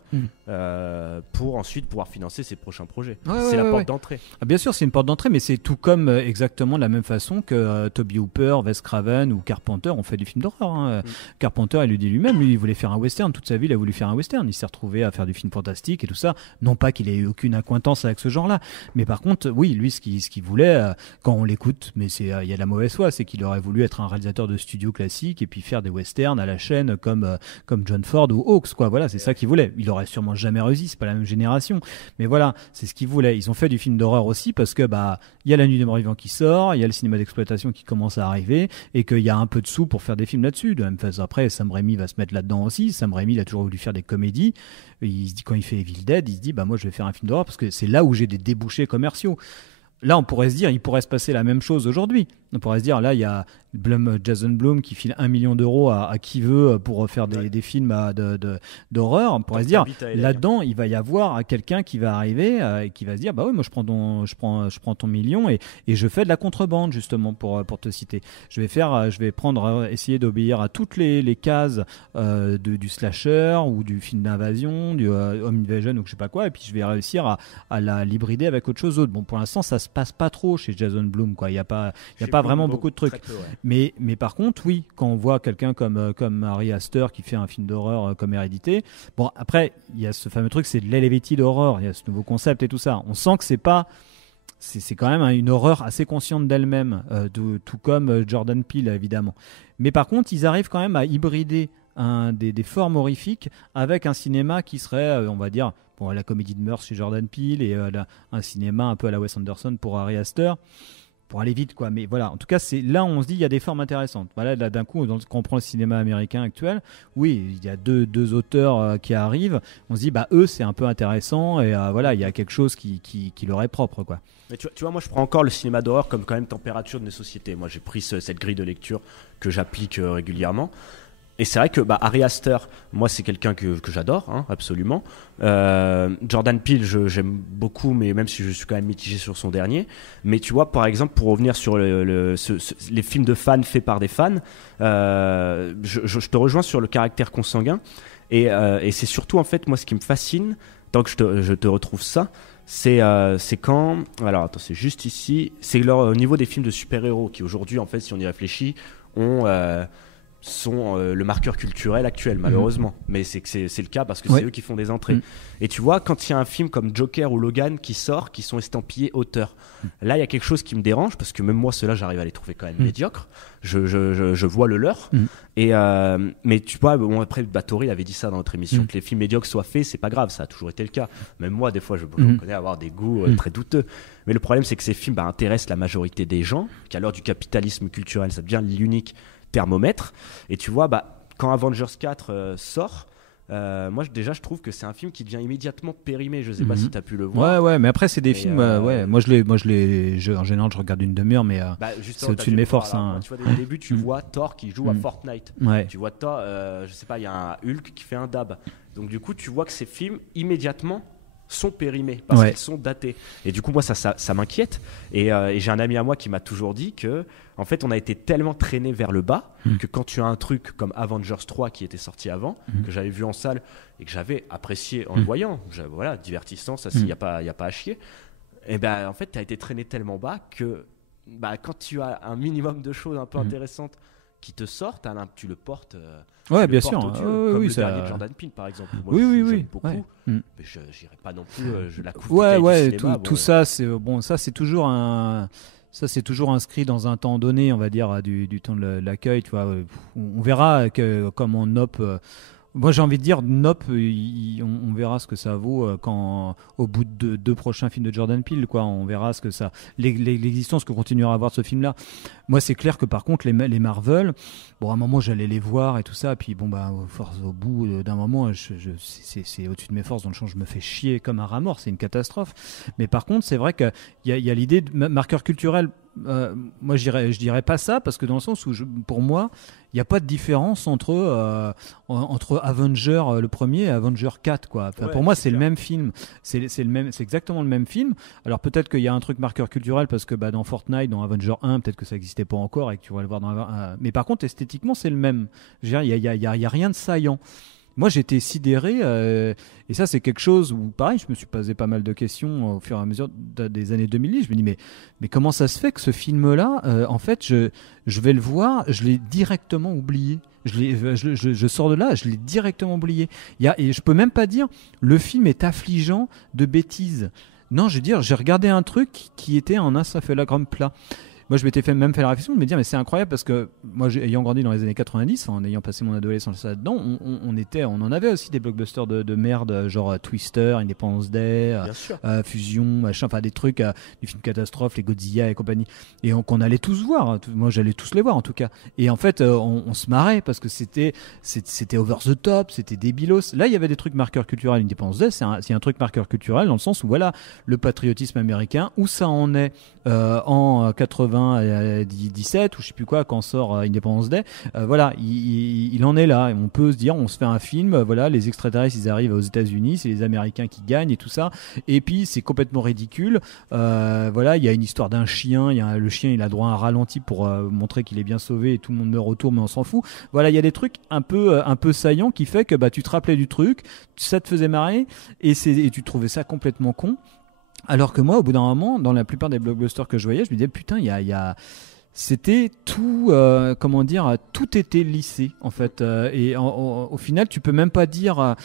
pour ensuite pouvoir financer ses prochains projets. C'est la porte d'entrée. Ah, bien sûr, c'est une porte d'entrée, mais c'est tout comme exactement de la même façon que Toby Hooper, Wes Craven ou Carpenter ont fait du film d'horreur. Hein. Carpenter, il le dit lui-même, il voulait faire un western. Toute sa vie, il a voulu faire un western. Il s'est retrouvé à faire du film fantastique et tout ça. Non pas qu'il ait eu aucune acquaintance avec ce genre-là, mais par contre, oui, lui, ce qu'il voulait, quand on l'écoute, mais il y a de la mauvaise foi, c'est qu'il aurait voulu être un réalisateur de studio classique et puis faire des westerns à la chaîne comme John Ford ou Hawks, quoi. Voilà, c'est ça qu'il voulait. Il aurait sûrement jamais réussi, c'est pas la même génération, mais voilà, c'est ce qu'il voulait. Ils ont fait du film d'horreur aussi parce que il y a La Nuit des Morts Vivants qui sort, il y a le cinéma d'exploitation qui commence à arriver et qu'il y a un peu de sous pour faire des films là-dessus. De même façon, après, Sam Raimi va se mettre là-dedans aussi. Sam Raimi, il a toujours voulu faire des comédies. Et il se dit, quand il fait Evil Dead, il se dit, moi, je vais faire un film d'horreur parce que c'est là où j'ai des débouchés commerciaux. Là, on pourrait se dire, il pourrait se passer la même chose aujourd'hui. On pourrait se dire, là, il y a Jason Blum qui file 1 million d'euros à qui veut pour faire des films d'horreur. On pourrait se dire, là-dedans, il va y avoir quelqu'un qui va arriver et qui va se dire, moi, je prends ton million et je fais de la contrebande, justement, pour te citer. Je vais essayer d'obéir à toutes les cases du slasher ou du film d'invasion, du home invasion ou je sais pas quoi, et puis je vais réussir à l'hybrider avec autre chose d'autre. Bon, pour l'instant, ça se passe pas trop chez Jason Blum, quoi. Il y a pas vraiment beaucoup de trucs. Peu, ouais. Mais par contre, oui, quand on voit quelqu'un comme Ari Aster qui fait un film d'horreur comme Hérédité, bon, après, il y a ce fameux truc, c'est de l'elevated horror, il y a ce nouveau concept et tout ça. On sent que c'est quand même une horreur assez consciente d'elle-même, tout comme Jordan Peele, évidemment. Mais par contre, ils arrivent quand même à hybrider des formes horrifiques avec un cinéma qui serait, on va dire, la comédie de mœurs chez Jordan Peele et un cinéma un peu à la Wes Anderson pour Ari Aster. Pour aller vite, quoi. Mais voilà, en tout cas, c'est là où on se dit il y a des formes intéressantes. Voilà, là, d'un coup, quand on prend le cinéma américain actuel, oui, il y a deux auteurs qui arrivent. On se dit, eux, c'est un peu intéressant et voilà, il y a quelque chose qui leur est propre, quoi. Mais tu vois, moi, je prends encore le cinéma d'horreur comme quand même température de nos sociétés. Moi, j'ai pris cette grille de lecture que j'applique régulièrement. Et c'est vrai que Ari Aster, moi c'est quelqu'un que j'adore, hein, absolument. Jordan Peele, j'aime beaucoup, mais même si je suis quand même mitigé sur son dernier. Mais tu vois, par exemple, pour revenir sur les films de fans faits par des fans, je te rejoins sur le caractère consanguin. Et c'est surtout, en fait, moi ce qui me fascine, tant que je te retrouve ça, c'est quand... Alors attends, c'est juste ici. C'est au niveau des films de super-héros qui aujourd'hui, en fait, si on y réfléchit, sont le marqueur culturel actuel, malheureusement. Mais c'est le cas parce que c'est eux qui font des entrées. Et tu vois, quand il y a un film comme Joker ou Logan qui sort, qui sont estampillés auteurs, là il y a quelque chose qui me dérange parce que même moi ceux-là j'arrive à les trouver quand même médiocres. Je vois le leur. Et mais tu vois, bon, après Tori avait dit ça dans notre émission, que les films médiocres soient faits, c'est pas grave, ça a toujours été le cas. Même moi des fois je reconnais avoir des goûts très douteux. Mais le problème c'est que ces films intéressent la majorité des gens, qu'à l'heure du capitalisme culturel ça devient l'unique thermomètre. Et tu vois, quand Avengers 4 sort, moi je trouve que c'est un film qui devient immédiatement périmé. Je sais pas si tu as pu le voir. Ouais, mais après c'est des films. Moi en général je regarde une demi-heure, mais c'est au-dessus de mes forces. Tu vois, dès le début, tu vois Thor qui joue à Fortnite. Tu vois Thor, je sais pas, il y a un Hulk qui fait un dab. Donc du coup, tu vois que ces films immédiatement sont périmés parce qu'ils sont datés. Et du coup, moi ça m'inquiète. Et j'ai un ami à moi qui m'a toujours dit que en fait, on a été tellement traîné vers le bas que quand tu as un truc comme Avengers 3 qui était sorti avant, que j'avais vu en salle et que j'avais apprécié en le voyant, voilà, divertissant, ça, il n'y a pas à chier. Et en fait, tu as été traîné tellement bas que quand tu as un minimum de choses un peu intéressantes qui te sortent, tu le portes. Bien sûr. Comme le dernier de Jordan Peele, par exemple. Moi, j'aime beaucoup, mais je n'irai pas non plus. Je la couvre. Tout ça, c'est bon. Ça, c'est toujours un. Ça, c'est toujours inscrit dans un temps donné, on va dire, du temps de l'accueil. Tu vois, on verra comment Nope. Moi, j'ai envie de dire, Nope, on verra ce que ça vaut quand, au bout de deux prochains films de Jordan Peele, quoi. On verra ce que ça, l'existence que continuera à avoir ce film-là. Moi, c'est clair que par contre, les Marvel, bon, à un moment, j'allais les voir et tout ça, puis bon, au bout d'un moment, c'est au-dessus de mes forces, dans le sens, je me fais chier comme un rat mort, c'est une catastrophe. Mais par contre, c'est vrai qu'il y a l'idée de marqueur culturel. Moi, je dirais pas ça parce que dans le sens où, pour moi, il n'y a pas de différence entre Avenger le premier et Avenger 4, quoi. Enfin, pour moi, c'est le même film. C'est exactement le même film. Alors peut-être qu'il y a un truc marqueur culturel parce que dans Fortnite, dans Avenger 1, peut-être que ça n'existait pas encore et que tu vas le voir mais par contre, esthétiquement, c'est le même. Je veux dire, il y a rien de saillant. Moi, j'étais sidéré, et ça, c'est quelque chose où, pareil, je me suis posé pas mal de questions au fur et à mesure des années 2010. Je me dis, mais comment ça se fait que ce film-là, en fait, je vais le voir, je l'ai directement oublié. Je sors de là, je l'ai directement oublié. Et je peux même pas dire, le film est affligeant de bêtises. Non, je veux dire, j'ai regardé un truc qui était en encéphalogramme plat. Moi, je m'étais même fait la réflexion de me dire, mais c'est incroyable parce que moi, ayant grandi dans les années 90, en ayant passé mon adolescence là-dedans, on en avait aussi des blockbusters de merde, genre Twister, Independence Day, Fusion, machin, enfin des trucs, du film catastrophe, les Godzilla et compagnie. Et qu'on allait tous voir. Moi, j'allais tous les voir en tout cas. Et en fait, on se marrait parce que c'était over the top, c'était débilos. Là, il y avait des trucs marqueurs culturels. Independence Day, c'est un truc marqueur culturel dans le sens où voilà, le patriotisme américain, où ça en est en 97 ou je sais plus quoi quand sort Independence Day, voilà, il en est là et on peut se dire, on se fait un film, voilà, les extraterrestres ils arrivent aux États-Unis, c'est les Américains qui gagnent et tout ça, et puis c'est complètement ridicule, voilà, il y a une histoire d'un chien, le chien il a droit à un ralenti pour montrer qu'il est bien sauvé et tout le monde meurt autour mais on s'en fout, voilà, il y a des trucs un peu saillants qui fait que tu te rappelais du truc, ça te faisait marrer et tu trouvais ça complètement con. Alors que moi, au bout d'un moment, dans la plupart des blockbusters que je voyais, je me disais, putain, c'était tout, tout était lissé, en fait. Et au final, tu peux même pas dire,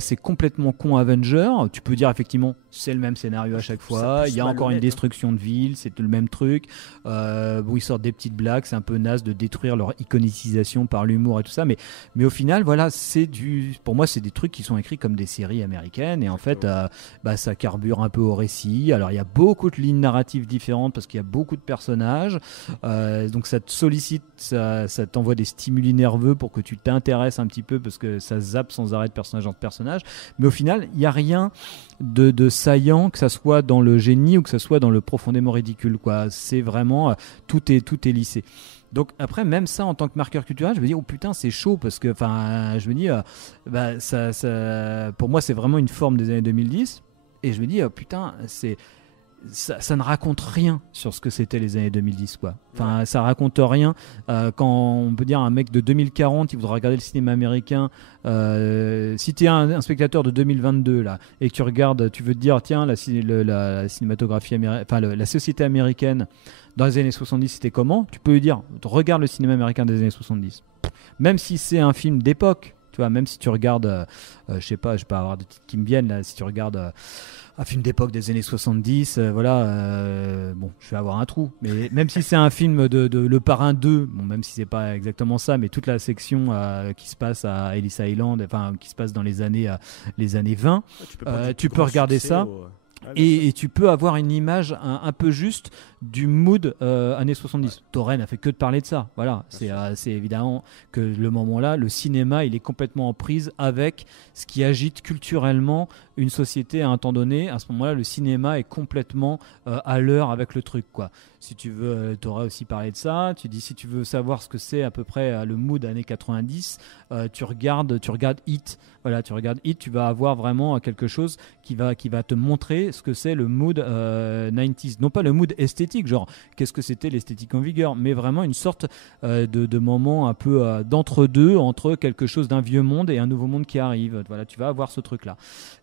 c'est complètement con Avenger. Tu peux dire, effectivement, c'est le même scénario à chaque fois. Il y a encore une destruction de ville, c'est le même truc. Où ils sortent des petites blagues, c'est un peu naze de détruire leur iconisation par l'humour et tout ça. Mais au final, voilà, pour moi, c'est des trucs qui sont écrits comme des séries américaines. Et en fait, ça carbure un peu au récit. Alors, il y a beaucoup de lignes narratives différentes parce qu'il y a beaucoup de personnages. Donc ça te sollicite, ça t'envoie des stimuli nerveux pour que tu t'intéresses un petit peu parce que ça zappe sans arrêt de personnage en personnage. Mais au final, il n'y a rien de saillant, que ça soit dans le génie ou que ça soit dans le profondément ridicule, quoi. C'est vraiment tout est lissé. Donc après, même ça en tant que marqueur culturel, je me dis oh putain c'est chaud parce que je me dis ça pour moi c'est vraiment une forme des années 2010 et je me dis putain ça ne raconte rien sur ce que c'était les années 2010 quoi. Ça raconte rien quand on peut dire un mec de 2040 il voudra regarder le cinéma américain si tu es un spectateur de 2022 là et que tu regardes, tu veux te dire tiens la cinématographie américaine, la société américaine dans les années 70 c'était comment, tu peux lui dire regarde le cinéma américain des années 70 même si c'est un film d'époque, tu vois, même si tu regardes je sais pas avoir des titres qui me viennent là, si tu regardes un film d'époque des années 70, bon, je vais avoir un trou. Mais même si c'est un film de Le Parrain 2, bon, même si c'est pas exactement ça, mais toute la section qui se passe à Ellis Island, enfin qui se passe dans les années 20, tu peux regarder ça. Et tu peux avoir une image un peu juste du mood années 70. Torren a fait que de parler de ça. Voilà, c'est évidemment que le moment-là, le cinéma, il est complètement en prise avec ce qui agite culturellement une société à un temps donné. À ce moment-là, le cinéma est complètement à l'heure avec le truc, quoi. Si tu veux, tu auras aussi parlé de ça. Tu dis si tu veux savoir ce que c'est à peu près le mood années 90, tu regardes Hit. Voilà, tu regardes Hit, tu vas avoir vraiment quelque chose qui va te montrer ce que c'est le mood 90s. Non pas le mood esthétique, genre qu'est-ce que c'était l'esthétique en vigueur, mais vraiment une sorte de moment un peu d'entre-deux, entre quelque chose d'un vieux monde et un nouveau monde qui arrive. Voilà, tu vas avoir ce truc-là.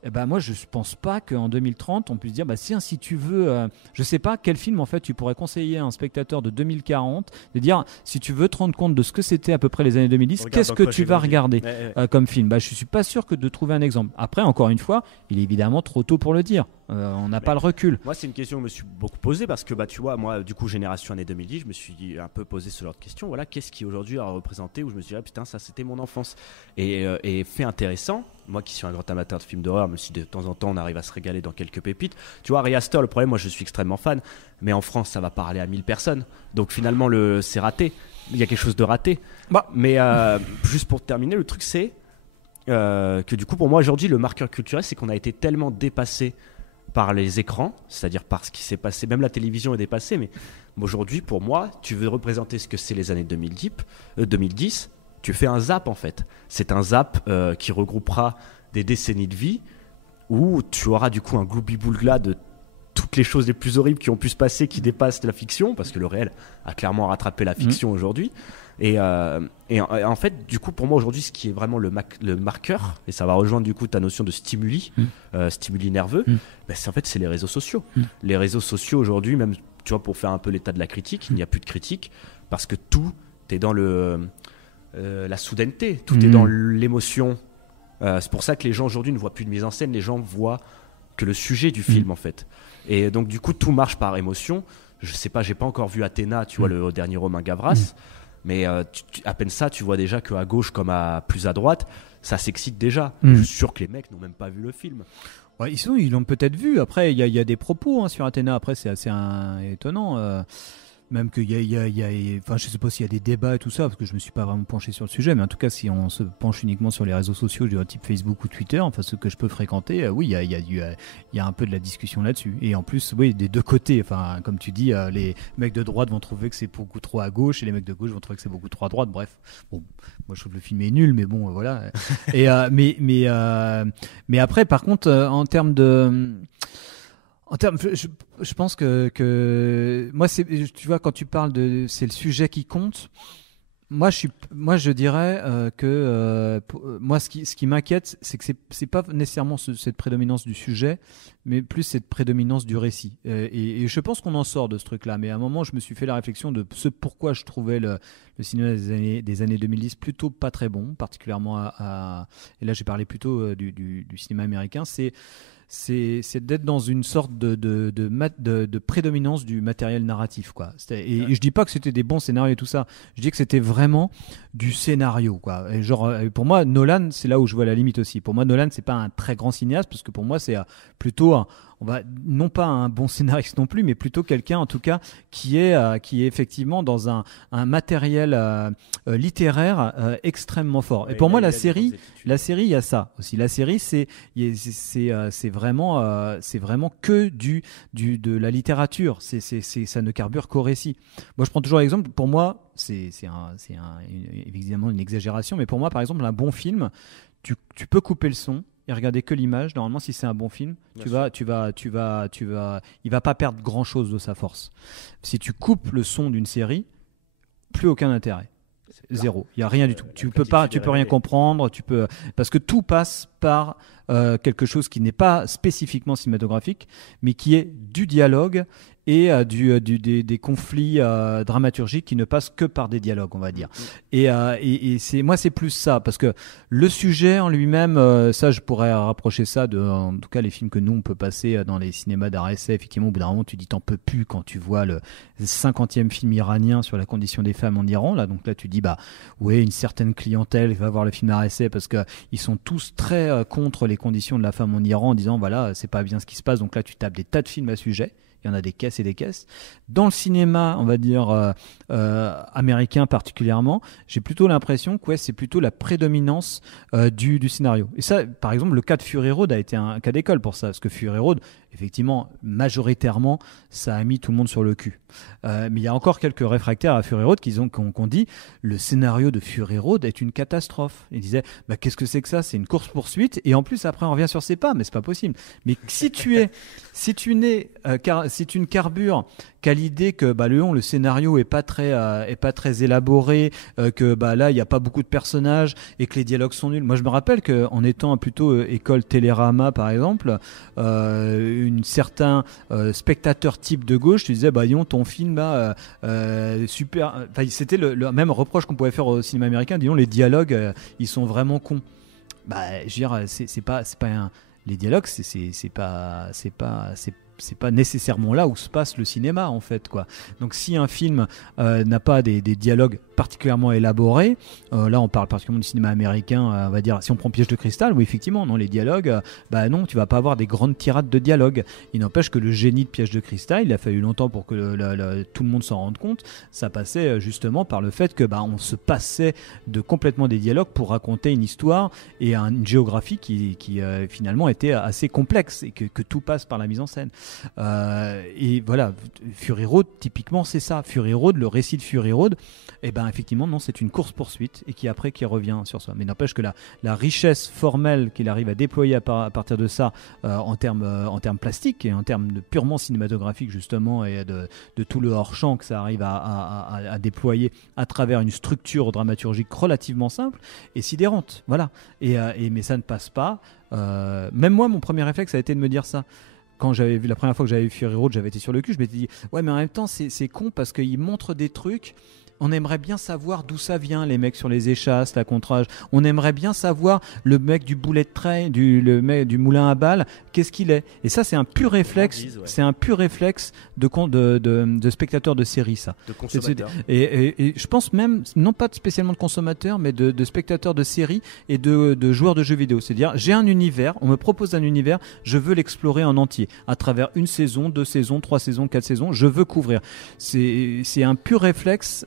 Et ben moi, je pense pas qu'en 2030, on puisse dire, bah si tu veux, je sais pas quel film en fait tu pourrais conseiller à un spectateur de 2040, de dire si tu veux te rendre compte de ce que c'était à peu près les années 2010, qu'est-ce que tu vas regarder comme film. Bah je suis pas sûr que de trouver un exemple. Après, encore une fois, il est évidemment trop tôt pour le dire. On n'a pas le recul. Moi, c'est une question que je me suis beaucoup posée parce que, tu vois, moi, du coup, génération année 2010, je me suis un peu posé ce genre de questions. Voilà, qu'est-ce qui aujourd'hui a représenté où je me suis dit, putain, ça, c'était mon enfance. Et fait intéressant, moi qui suis un grand amateur de films d'horreur, même si de temps en temps, on arrive à se régaler dans quelques pépites. Tu vois, Ari Aster, le problème, moi, je suis extrêmement fan, mais en France, ça va parler à 1000 personnes. Donc, finalement, c'est raté. Il y a quelque chose de raté. Mais juste pour terminer, le truc, c'est que du coup, pour moi, aujourd'hui, le marqueur culturel, c'est qu'on a été tellement dépassé par les écrans, c'est-à-dire par ce qui s'est passé, même la télévision est dépassée, mais aujourd'hui, pour moi, tu veux représenter ce que c'est les années 2010, tu fais un zap en fait. C'est un zap qui regroupera des décennies de vie, où tu auras du coup un gloubi-boulga de toutes les choses les plus horribles qui ont pu se passer, qui dépassent la fiction, parce que le réel a clairement rattrapé la fiction aujourd'hui. Et en fait, du coup, pour moi aujourd'hui, ce qui est vraiment le marqueur, et ça va rejoindre du coup ta notion de stimuli nerveux, c'est les réseaux sociaux. Les réseaux sociaux aujourd'hui, même tu vois, pour faire un peu l'état de la critique, il n'y a plus de critique parce que tout est dans la soudaineté, tout est dans l'émotion. C'est pour ça que les gens aujourd'hui ne voient plus de mise en scène, les gens voient que le sujet du film en fait. Et donc du coup, tout marche par émotion. Je sais pas, j'ai pas encore vu Athéna, tu vois, le dernier Romain Gavras. Mais à peine ça, tu vois déjà qu'à gauche comme plus à droite, ça s'excite déjà. Je suis sûr que les mecs n'ont même pas vu le film. Ouais, ils l'ont peut-être vu. Après, il y a des propos sur Athéna. Après, c'est assez étonnant. Même qu'il enfin, je sais pas s'il y a des débats et tout ça, parce que je me suis pas vraiment penché sur le sujet, mais en tout cas, si on se penche uniquement sur les réseaux sociaux, type Facebook ou Twitter, enfin, ceux que je peux fréquenter, oui, il y a un peu de la discussion là-dessus. Et en plus, oui, des deux côtés, enfin, comme tu dis, les mecs de droite vont trouver que c'est beaucoup trop à gauche, et les mecs de gauche vont trouver que c'est beaucoup trop à droite. Bref, bon, moi je trouve que le film est nul, mais bon, voilà. Et mais après, par contre, en termes de je pense que moi, tu vois, quand tu parles c'est le sujet qui compte. Moi, je dirais que moi, ce qui m'inquiète, c'est que c'est pas nécessairement cette prédominance du sujet, mais plus cette prédominance du récit. Et je pense qu'on en sort de ce truc-là. Mais à un moment, je me suis fait la réflexion de pourquoi je trouvais le cinéma des années 2010 plutôt pas très bon, particulièrement et là, j'ai parlé plutôt du cinéma américain. C'est d'être dans une sorte de prédominance du matériel narratif, quoi. Et je dis pas que c'était des bons scénarios et tout ça. Je dis que c'était vraiment du scénario, quoi. Et genre, pour moi, Nolan, c'est là où je vois la limite aussi. Pour moi, Nolan, c'est pas un très grand cinéaste parce que pour moi, c'est plutôt non pas un bon scénariste non plus, mais plutôt quelqu'un en tout cas qui est effectivement dans un matériel littéraire extrêmement fort. Et pour moi, la série, il y a ça aussi. La série, c'est vraiment que de la littérature. Ça ne carbure qu'au récit. Moi, je prends toujours l'exemple. Pour moi, c'est évidemment une exagération, mais pour moi, par exemple, un bon film, tu peux couper le son et regarder que l'image. Normalement, si c'est un bon film, il va pas perdre grand chose de sa force. Si tu coupes le son d'une série, plus aucun intérêt. Zéro. Il y a rien du tout. Tu peux rien comprendre. Parce que tout passe par quelque chose qui n'est pas spécifiquement cinématographique, mais qui est du dialogue et des conflits dramaturgiques qui ne passent que par des dialogues, on va dire. Et c'est plus ça, parce que le sujet en lui-même, ça je pourrais rapprocher ça en tout cas les films que nous on peut passer dans les cinémas d'art essai. Effectivement, au bout d'un moment tu dis t'en peux plus quand tu vois le 50e film iranien sur la condition des femmes en Iran. Là, donc là tu dis une certaine clientèle va voir le film d'art essai parce que ils sont tous très contre les conditions de la femme en Iran, en disant voilà, c'est pas bien ce qui se passe. Donc là tu tapes des tas de films à sujet. Il y en a des caisses et des caisses. Dans le cinéma, on va dire américain particulièrement, j'ai plutôt l'impression que c'est plutôt la prédominance du scénario. Et ça, par exemple, le cas de Fury Road a été un cas d'école pour ça, parce que Fury Road, effectivement, majoritairement, ça a mis tout le monde sur le cul. Mais il y a encore quelques réfractaires à Fury Road qui ont dit le scénario de Fury Road est une catastrophe. Ils disaient qu'est-ce que c'est que ça ? C'est une course-poursuite et en plus après on revient sur ses pas, mais c'est pas possible. Mais si tu ne carbures qu'à l'idée que le scénario est pas très élaboré, que là il y a pas beaucoup de personnages et que les dialogues sont nuls. Moi je me rappelle que en étant plutôt école Télérama par exemple, une certain spectateur type de gauche, tu disais disons ton film là super. C'était le même reproche qu'on pouvait faire au cinéma américain. Disons les dialogues ils sont vraiment cons. Je veux dire c'est pas les dialogues c'est pas nécessairement là où se passe le cinéma en fait quoi. Donc si un film n'a pas des dialogues particulièrement élaborés, là on parle particulièrement du cinéma américain, on va dire si on prend Piège de cristal, oui effectivement non les dialogues, non tu vas pas avoir des grandes tirades de dialogue. Il n'empêche que le génie de Piège de cristal, il a fallu longtemps pour que tout le monde s'en rende compte, ça passait justement par le fait que on se passait de complètement des dialogues pour raconter une histoire et une géographie qui finalement était assez complexe et que tout passe par la mise en scène. Et voilà, Fury Road typiquement c'est ça. Fury Road, le récit de Fury Road, effectivement non, c'est une course-poursuite et qui revient sur soi. Mais n'empêche que la richesse formelle qu'il arrive à déployer à partir de ça en termes plastiques et en termes de purement cinématographique justement, et de tout le hors-champ que ça arrive à déployer à travers une structure dramaturgique relativement simple et sidérante. Voilà. Mais ça ne passe pas. Même moi, mon premier réflexe a été de me dire ça. Quand la première fois que j'avais vu Fury Road, j'avais été sur le cul, je m'étais dit ouais mais en même temps c'est con parce qu'ils montrent des trucs, on aimerait bien savoir d'où ça vient, les mecs sur les échasses, la contrage, on aimerait bien savoir le mec du bullet train, le mec du moulin à balles, qu'est-ce qu'il est. Et ça c'est un pur réflexe, c'est un pur réflexe de spectateur de série ça. De consommateur. Et je pense même, non pas spécialement de consommateur, mais de spectateur de série et de joueurs de jeux vidéo. C'est-à-dire j'ai un univers, on me propose un univers, je veux l'explorer en entier, à travers une saison, 2 saisons, 3 saisons, 4 saisons, je veux couvrir. C'est un pur réflexe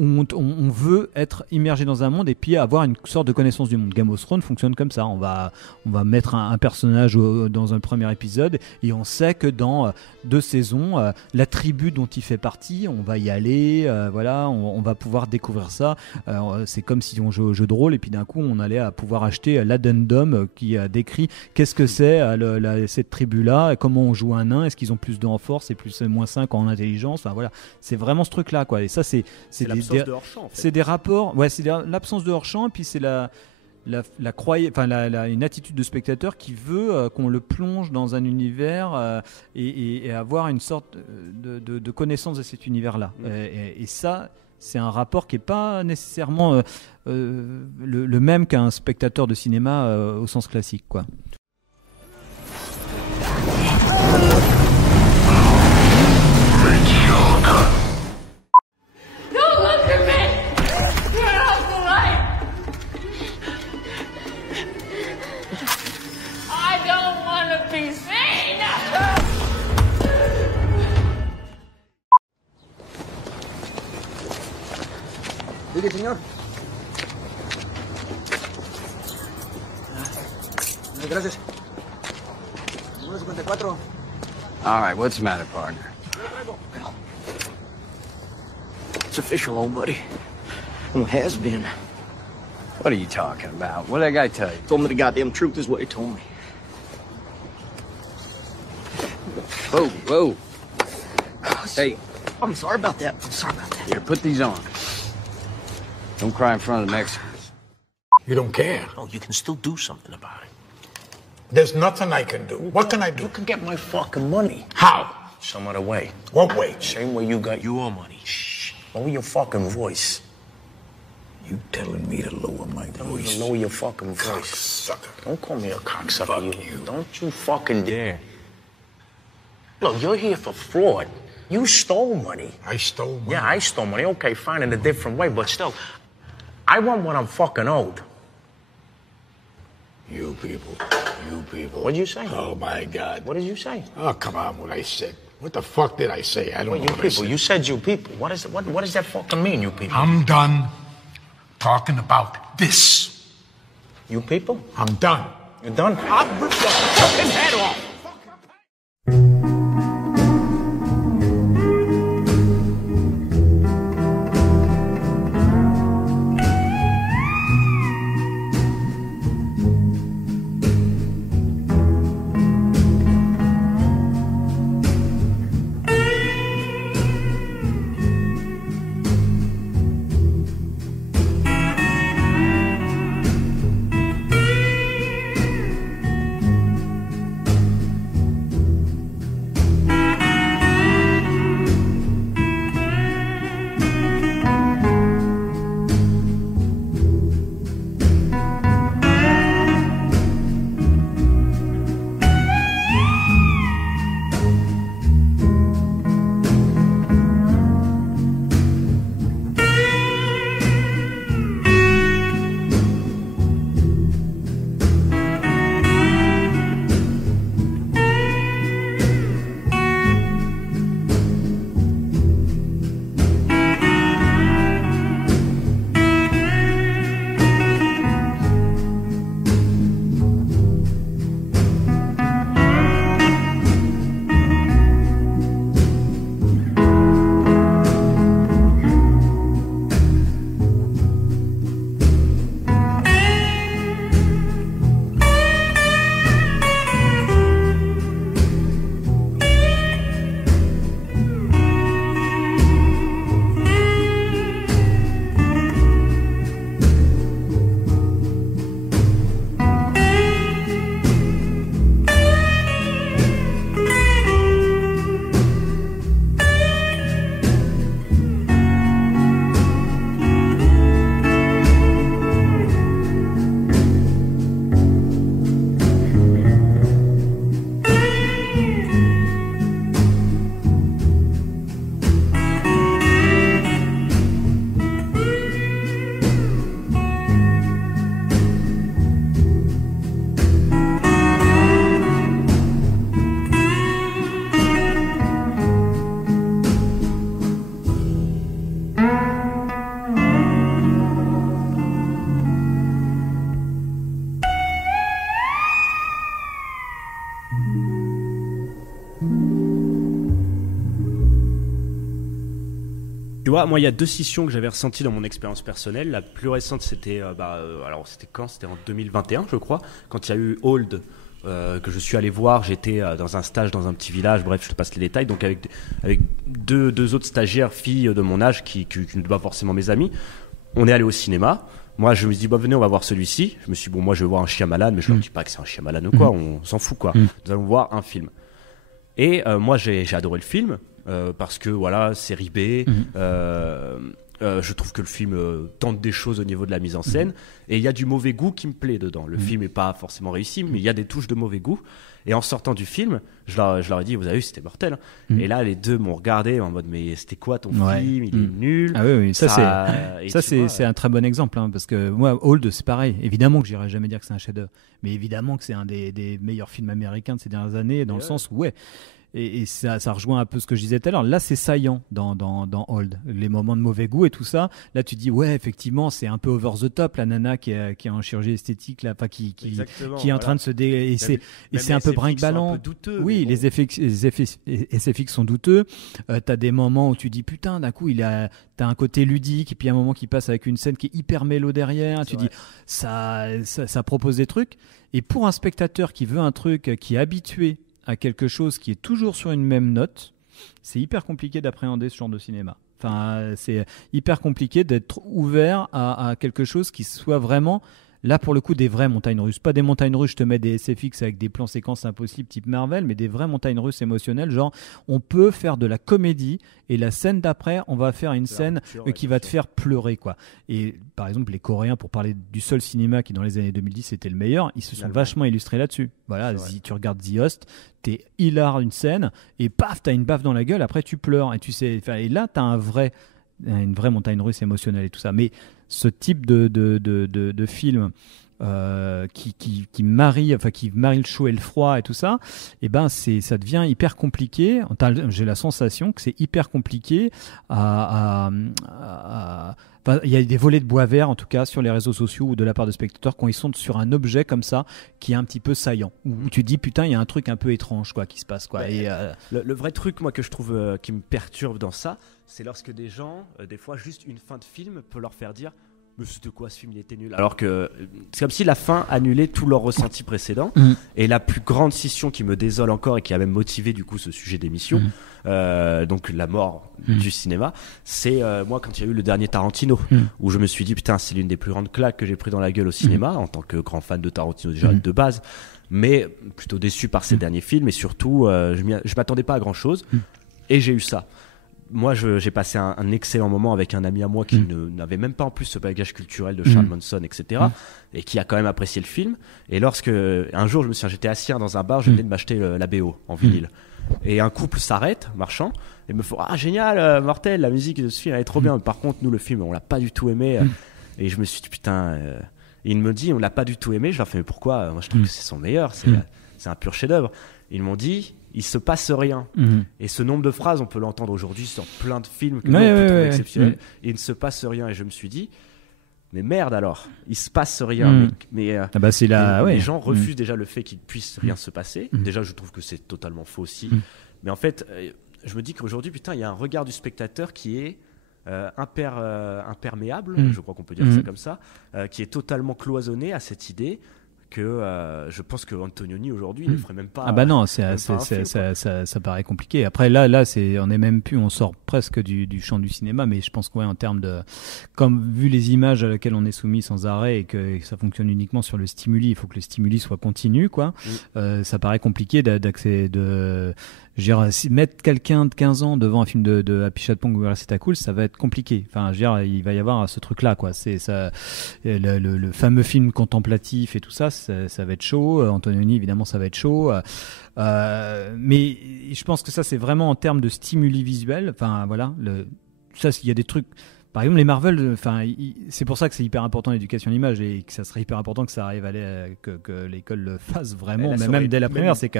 on veut être immergé dans un monde et puis avoir une sorte de connaissance du monde. Game of Thrones fonctionne comme ça. On va mettre un personnage dans un premier épisode et on sait que dans 2 saisons, la tribu dont il fait partie, on va y aller, on va pouvoir découvrir ça. C'est comme si on jouait au jeu de rôle et puis d'un coup on allait à pouvoir acheter l'addendum qui décrit qu'est-ce que c'est cette tribu-là, comment on joue un nain, est-ce qu'ils ont plus 2 en force et plus moins 5 en intelligence. Enfin voilà, c'est vraiment ce truc-là quoi. Et ça c'est de hors-champ, en fait. C'est des rapports, c'est l'absence de hors-champ et puis c'est une attitude de spectateur qui veut qu'on le plonge dans un univers et avoir une sorte de connaissance de cet univers-là. Et ça, c'est un rapport qui n'est pas nécessairement le même qu'un spectateur de cinéma au sens classique, quoi. Sigue, señor. Gracias. 1.54. All right, what's the matter, partner? It's official, old buddy. Well, it has been. What are you talking about? What did that guy tell you? Told me the goddamn truth is what he told me. Whoa, whoa. Hey. I'm sorry about that. I'm sorry about that. Here, put these on. Don't cry in front of the Mexicans. You don't care. Oh, you can still do something about it. There's nothing I can do. What can I do? You can get my fucking money. How? Some other way. What way? Same way you got your money. Shh. Lower your fucking voice. You telling me to lower my voice? Lower your fucking voice. Cocksucker. Don't call me a cocksucker. Fuck you. Don't you fucking dare. Look, you're here for fraud. You stole money. I stole money? Yeah, I stole money. Okay, fine, in a different way, but still, I want what I'm fucking owed. You people. What'd you say? Oh, my God. What did you say? Oh, come on, what I said. What the fuck did I say? I don't know you what I people. said. You said you people. What does that fucking mean, you people? I'm done talking about this. You people? I'm done. You're done? I'll rip your fucking head off. Tu vois, moi, il y a deux scissions que j'avais ressenties dans mon expérience personnelle. La plus récente, c'était, alors c'était quand ? C'était en 2021, je crois, quand il y a eu Old, que je suis allé voir. J'étais dans un stage dans un petit village. Bref, je te passe les détails. Donc avec deux autres stagiaires, filles de mon âge, qui ne sont pas forcément mes amis, on est allé au cinéma. Moi, je me suis dit, venez, on va voir celui-ci. Je me suis dit, bon, moi, je vais voir un Shyamalan, mais je leur dis pas que c'est un Shyamalan ou quoi, on s'en fout, quoi. Nous allons voir un film. Et moi, j'ai adoré le film, parce que, voilà, série B, je trouve que le film tente des choses au niveau de la mise en scène, et il y a du mauvais goût qui me plaît dedans. Le film n'est pas forcément réussi, mais il y a des touches de mauvais goût. Et en sortant du film, je leur ai dit, vous avez vu, c'était mortel. Et là, les deux m'ont regardé en mode, mais c'était quoi ton film ? Il est nul. Ah oui, c'est un très bon exemple, hein, parce que moi, Old, c'est pareil. Évidemment que j'irai jamais dire que c'est un chef-d'œuvre, mais évidemment que c'est un des meilleurs films américains de ces dernières années, dans le sens où, et ça rejoint un peu ce que je disais tout à l'heure. Là, c'est saillant dans Old, les moments de mauvais goût et tout ça. Là, tu dis ouais, effectivement, c'est un peu over the top, la nana qui est en chirurgie esthétique là, qui est en train de se c'est un peu brinque-ballant. Oui, les effets SFX sont douteux. T'as des moments où tu dis putain, d'un coup t'as un côté ludique, et puis un moment qui passe avec une scène qui est hyper mélo derrière. Tu dis ça propose des trucs. Et pour un spectateur qui veut un truc, qui est habitué à quelque chose qui est toujours sur une même note, c'est hyper compliqué d'appréhender ce genre de cinéma. Enfin, c'est hyper compliqué d'être ouvert à quelque chose qui soit vraiment, là pour le coup, des vraies montagnes russes. Pas des montagnes russes, je te mets des SFX avec des plans séquences impossibles type Marvel, mais des vraies montagnes russes émotionnelles, genre on peut faire de la comédie et la scène d'après, on va faire une scène qui va te faire pleurer, quoi. Et par exemple, les Coréens, pour parler du seul cinéma qui dans les années 2010 était le meilleur, ils se sont vachement illustrés là-dessus. Voilà, tu regardes The Host, t'es hilar une scène et paf, t'as une baffe dans la gueule, après tu pleures et tu sais, et là t'as une vraie montagne russe émotionnelle et tout ça. Mais ce type de film qui marie le chaud et le froid et tout ça, et ben ça devient hyper compliqué. J'ai la sensation que c'est hyper compliqué il y a des volets de bois vert en tout cas sur les réseaux sociaux ou de la part de spectateurs quand ils sont sur un objet comme ça qui est un petit peu saillant, où tu dis putain il y a un truc un peu étrange quoi qui se passe quoi. Et le vrai truc moi que je trouve qui me perturbe dans ça, c'est lorsque des gens des fois juste une fin de film peut leur faire dire mais c'était quoi ce film, il était nul. Alors que c'est comme si la fin annulait tout leur ressenti précédent. Et la plus grande scission qui me désole encore et qui a même motivé du coup ce sujet d'émission, donc la mort du cinéma, c'est moi quand il y a eu le dernier Tarantino, où je me suis dit putain c'est l'une des plus grandes claques que j'ai pris dans la gueule au cinéma, en tant que grand fan de Tarantino déjà de base, mais plutôt déçu par ses derniers films, et surtout je m'attendais pas à grand chose, et j'ai eu ça. Moi, j'ai passé un excellent moment avec un ami à moi qui n'avait même pas en plus ce bagage culturel de Charles Manson, etc. Et qui a quand même apprécié le film. Et lorsque, un jour, j'étais assis dans un bar, je venais de m'acheter la BO en vinyle. Et un couple s'arrête, marchand, et me fait « Ah, génial, mortel, la musique de ce film, elle est trop bien. Par contre, nous, le film, on l'a pas du tout aimé. Et je me suis dit, putain... Et il me dit, on l'a pas du tout aimé. Je leur fais, mais pourquoi ? Moi, je trouve que c'est son meilleur. C'est un pur chef-d'œuvre. Ils m'ont dit... Il se passe rien. Et ce nombre de phrases, on peut l'entendre aujourd'hui sur plein de films que nous, on peut trouver exceptionnels. Et il ne se passe rien. Et je me suis dit, mais merde alors, il se passe rien. Mais les gens refusent déjà le fait qu'il puisse rien se passer. Déjà, je trouve que c'est totalement faux aussi. Mais en fait, je me dis qu'aujourd'hui, putain, il y a un regard du spectateur qui est imperméable, je crois qu'on peut dire ça comme ça, qui est totalement cloisonné à cette idée que je pense que Antonioni aujourd'hui ne ferait même pas. Ah bah non, ça paraît compliqué. Après là on sort presque du champ du cinéma, mais je pense en termes de, comme vu les images à laquelle on est soumis sans arrêt et que ça fonctionne uniquement sur le stimuli, il faut que le stimuli soit continu quoi. Ça paraît compliqué d'accéder mettre quelqu'un de 15 ans devant un film de Happy Chat Pong ou C'est cool, ça va être compliqué. Enfin, il va y avoir ce truc-là, quoi. C'est ça, le fameux film contemplatif et tout ça, ça va être chaud. Antonioni, évidemment, ça va être chaud. Mais je pense que ça, c'est vraiment en termes de stimuli visuels. Enfin, voilà. Ça, il y a des trucs. Par exemple, les Marvel, c'est pour ça que c'est hyper important l'éducation à l'image et que ça serait hyper important que ça arrive que l'école le fasse vraiment, mais même dès la première, c'est que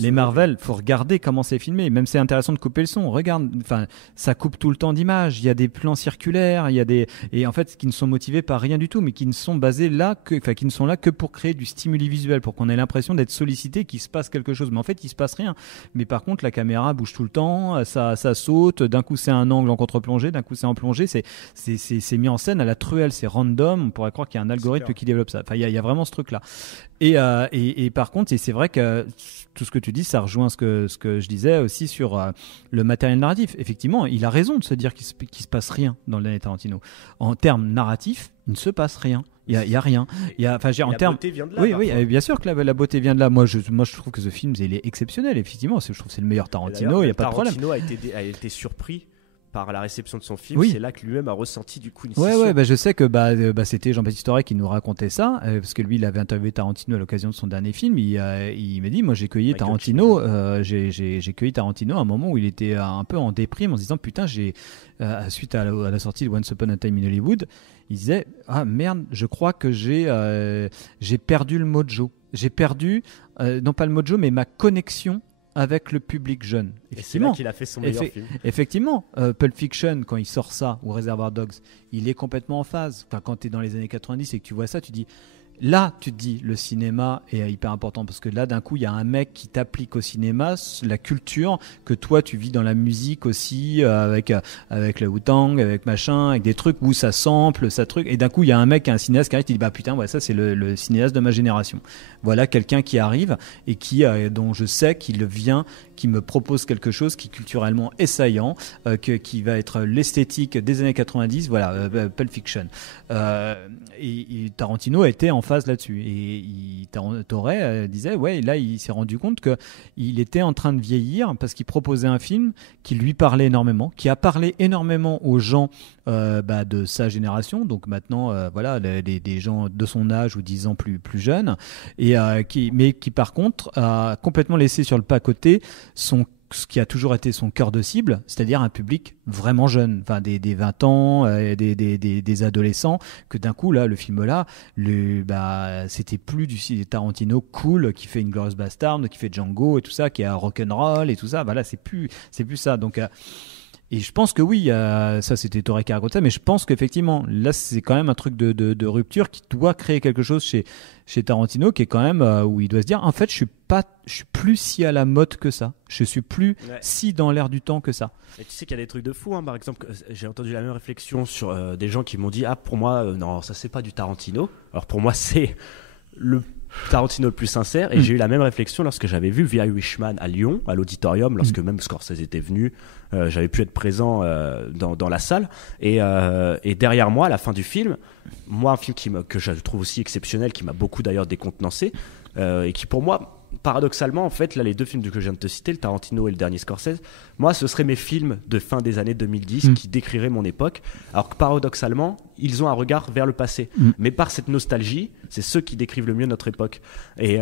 les Marvel, faut regarder comment c'est filmé. Même c'est intéressant de couper le son. Regarde, ça coupe tout le temps d'images. Il y a des plans circulaires, et en fait, qui ne sont motivés par rien du tout, mais qui ne sont basés qui ne sont là que pour créer du stimuli visuel, pour qu'on ait l'impression d'être sollicité, qu'il se passe quelque chose. Mais en fait, il se passe rien. Mais par contre, la caméra bouge tout le temps, ça saute. D'un coup, c'est un angle en contre-plongée, d'un coup, c'est en plongée. C'est mis en scène à la truelle, c'est random. On pourrait croire qu'il y a un algorithme qui développe ça. Enfin, il y a vraiment ce truc-là. Et par contre, et c'est vrai que tout ce que tu dis, ça rejoint ce que je disais aussi sur le matériel narratif. Effectivement, il a raison de se dire qu'il se passe rien dans le dernier Tarantino. En termes narratifs, il ne se passe rien. Il y a rien. La beauté vient de là. Oui, bien sûr que la beauté vient de là. Moi, je trouve que ce film, il est exceptionnel. Effectivement, je trouve que c'est le meilleur Tarantino. Il y a pas de problème. Tarantino a été surpris par la réception de son film, c'est là que lui-même a ressenti du coup une scission. Ouais, je sais que c'était Jean-Baptiste Aurey qui nous racontait ça, parce que lui il avait interviewé Tarantino à l'occasion de son dernier film. Il m'a dit, moi j'ai cueilli Tarantino, j'ai cueilli Tarantino à un moment où il était un peu en déprime, en se disant putain, suite à la sortie de Once Upon a Time in Hollywood, il disait ah merde, je crois que j'ai perdu le mojo, j'ai perdu non pas le mojo mais ma connexion avec le public jeune. Et c'est là qu'il a fait son meilleur film. Effectivement, Pulp Fiction, quand il sort ça, ou Reservoir Dogs, il est complètement en phase. Enfin, quand tu es dans les années 90 et que tu vois ça, tu dis... Là, tu te dis, le cinéma est hyper important parce que là, d'un coup, il y a un mec qui t'applique au cinéma la culture que toi, tu vis dans la musique aussi, avec le Wu-Tang, avec machin, avec des trucs où ça sample, ça truc. Et d'un coup, il y a un mec, un cinéaste qui arrive, qui dit, bah putain, ouais, ça, c'est le cinéaste de ma génération. Voilà quelqu'un qui arrive et dont je sais qu'il vient, qui me propose quelque chose qui culturellement est saillant, qui va être l'esthétique des années 90. Voilà, Pulp Fiction. Et Tarantino a été en phase là-dessus et Torre disait ouais, là il s'est rendu compte que il était en train de vieillir parce qu'il proposait un film qui lui parlait énormément, qui a parlé énormément aux gens de sa génération, donc maintenant voilà des gens de son âge ou 10 ans plus jeunes, et mais qui par contre a complètement laissé sur le pas à côté ce qui a toujours été son cœur de cible, c'est-à-dire un public vraiment jeune, enfin des 20 ans, des adolescents, que d'un coup là, le film là, c'était plus du Tarantino cool qui fait Inglourious Basterds, qui fait Django et tout ça, qui a rock'n'roll et tout ça, voilà, c'est plus ça, donc et je pense que oui, ça c'était Torre qui raconte ça, mais je pense qu'effectivement, là c'est quand même un truc de rupture qui doit créer quelque chose chez Tarantino, qui est quand même où il doit se dire, en fait, je suis plus si à la mode que ça, je suis plus si dans l'air du temps que ça. Et tu sais qu'il y a des trucs de fou, hein. Par exemple, j'ai entendu la même réflexion sur des gens qui m'ont dit, ah pour moi, non, ça c'est pas du Tarantino. Alors pour moi c'est le Tarantino le plus sincère, et j'ai eu la même réflexion lorsque j'avais vu The Irishman à Lyon, à l'auditorium, lorsque même Scorsese était venu, j'avais pu être présent dans la salle, et derrière moi à la fin du film, moi un film que je trouve aussi exceptionnel, qui m'a beaucoup d'ailleurs décontenancé, et qui pour moi paradoxalement, en fait, là, les deux films que je viens de te citer, le Tarantino et le dernier Scorsese, moi, ce seraient mes films de fin des années 2010 qui décriraient mon époque, alors que paradoxalement, ils ont un regard vers le passé. Mais par cette nostalgie, c'est ceux qui décrivent le mieux notre époque. Et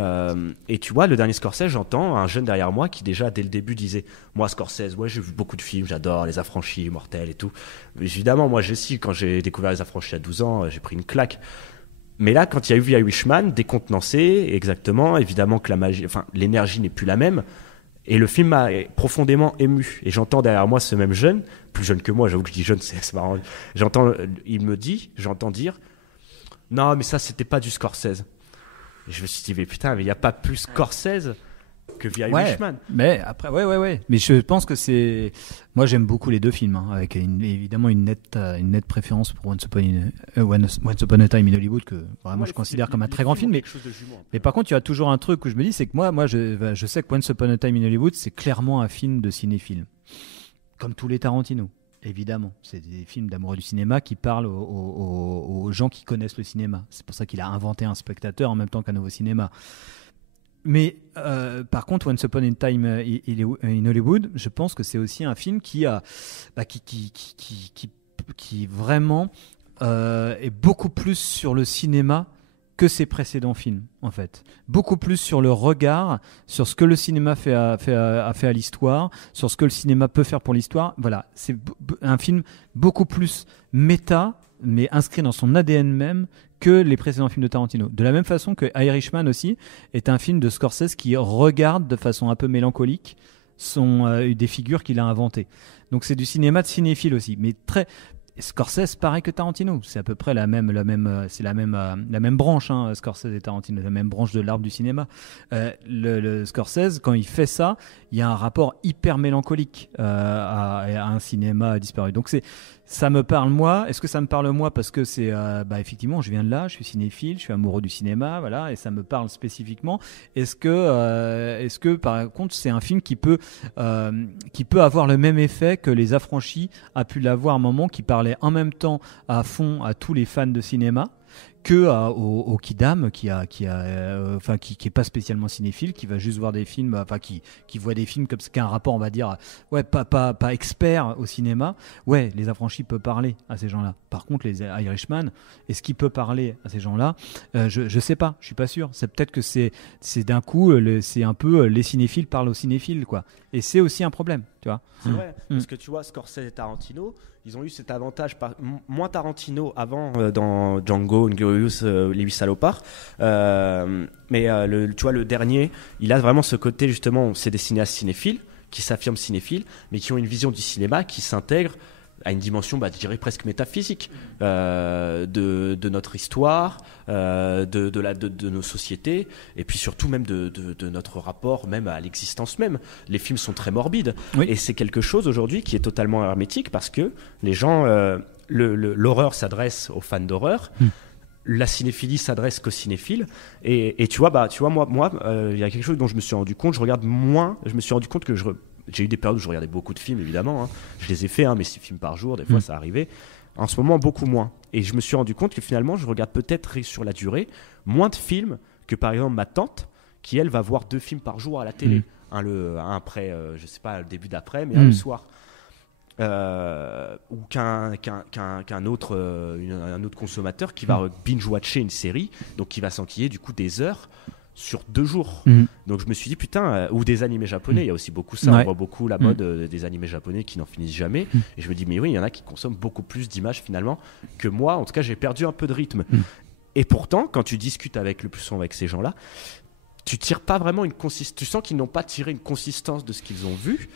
tu vois, le dernier Scorsese, j'entends un jeune derrière moi qui déjà, dès le début, disait « Moi, Scorsese, ouais, j'ai vu beaucoup de films, j'adore Les Affranchis, Mortels et tout. » Évidemment, moi, quand j'ai découvert Les Affranchis à 12 ans, j'ai pris une claque. Mais là, quand il y a eu The Irishman, décontenancé, exactement, évidemment que l'énergie n'est plus la même, et le film m'a profondément ému. Et j'entends derrière moi ce même jeune, plus jeune que moi, j'avoue que je dis jeune, c'est marrant. J'entends dire, non, mais ça, c'était pas du Scorsese. Et je me suis dit, mais putain, mais il n'y a pas plus Scorsese que The Irishman. Mais après, ouais. Mais je pense que c'est. Moi, j'aime beaucoup les deux films, hein, avec évidemment une nette préférence pour Once Upon a Time in Hollywood, que vraiment je considère comme un très grand film. Mais par contre, il y a toujours un truc où je me dis, c'est que moi, je sais que Once Upon a Time in Hollywood, c'est clairement un film de cinéphile, comme tous les Tarantino. Évidemment, c'est des films d'amoureux du cinéma qui parlent aux gens qui connaissent le cinéma. C'est pour ça qu'il a inventé un spectateur en même temps qu'un nouveau cinéma. Mais par contre, Once Upon a Time in Hollywood, je pense que c'est aussi un film qui vraiment est beaucoup plus sur le cinéma que ses précédents films, en fait. Beaucoup plus sur le regard, sur ce que le cinéma a fait à l'histoire, sur ce que le cinéma peut faire pour l'histoire. Voilà, c'est un film beaucoup plus méta, mais inscrit dans son ADN même, que les précédents films de Tarantino. De la même façon que Irishman aussi est un film de Scorsese qui regarde de façon un peu mélancolique des figures qu'il a inventées. Donc c'est du cinéma de cinéphile aussi, mais très... Scorsese, pareil que Tarantino, c'est à peu près la même branche, hein, Scorsese et Tarantino, la même branche de l'arbre du cinéma. Le Scorsese, quand il fait ça, il y a un rapport hyper mélancolique à un cinéma disparu. Donc ça me parle moi. Est-ce que ça me parle moi parce que c'est effectivement, je viens de là, je suis cinéphile, je suis amoureux du cinéma, voilà, et ça me parle spécifiquement. Est-ce que par contre c'est un film qui peut avoir le même effet que Les Affranchis a pu l'avoir à un moment, qui parlait en même temps à fond à tous les fans de cinéma, que au kidam qui est pas spécialement cinéphile, qui va juste voir des films, qui voit des films comme qui a un rapport, on va dire, pas expert au cinéma. Ouais, Les Affranchis peut parler à ces gens-là. Par contre, les Irishman, est-ce qu'il peut parler à ces gens-là? Je sais pas, je suis pas sûr. C'est peut-être que c'est d'un coup, c'est un peu les cinéphiles parlent aux cinéphiles, quoi. Et c'est aussi un problème. tu vois. C'est vrai, parce que tu vois, Scorsese et Tarantino, ils ont eu cet avantage, moins Tarantino avant dans Django, Inglorious, Les 8 salopards, mais tu vois, le dernier, il a vraiment ce côté, justement, c'est des cinéastes cinéphiles, qui s'affirment cinéphiles, mais qui ont une vision du cinéma qui s'intègre à une dimension, je dirais presque métaphysique de notre histoire, de nos sociétés, et puis surtout même de notre rapport même à l'existence même. Les films sont très morbides, et c'est quelque chose aujourd'hui qui est totalement hermétique parce que les gens, l'horreur s'adresse aux fans d'horreur. La cinéphilie s'adresse qu'aux cinéphiles, et tu vois, moi, il y a quelque chose dont je me suis rendu compte. Je me suis rendu compte que j'ai eu des périodes où je regardais beaucoup de films, évidemment. Hein. Je les ai fait, mais 6 films par jour, des fois ça arrivait. En ce moment, beaucoup moins. Et je me suis rendu compte que finalement, je regarde peut-être sur la durée moins de films que par exemple ma tante, qui elle va voir 2 films par jour à la télé. Un après, je sais pas, le début d'après, mais un le soir. Ou qu'un autre consommateur qui va binge-watcher une série, donc qui va s'enquiller du coup des heures sur 2 jours. Donc je me suis dit putain, ou des animés japonais, il y a aussi beaucoup ça, on voit beaucoup la mode des animés japonais qui n'en finissent jamais, et je me dis mais oui, il y en a qui consomment beaucoup plus d'images finalement que moi. En tout cas, j'ai perdu un peu de rythme. Et pourtant, quand tu discutes le plus souvent avec ces gens-là, tu tires pas vraiment tu sens qu'ils n'ont pas tiré une consistance de ce qu'ils ont vu.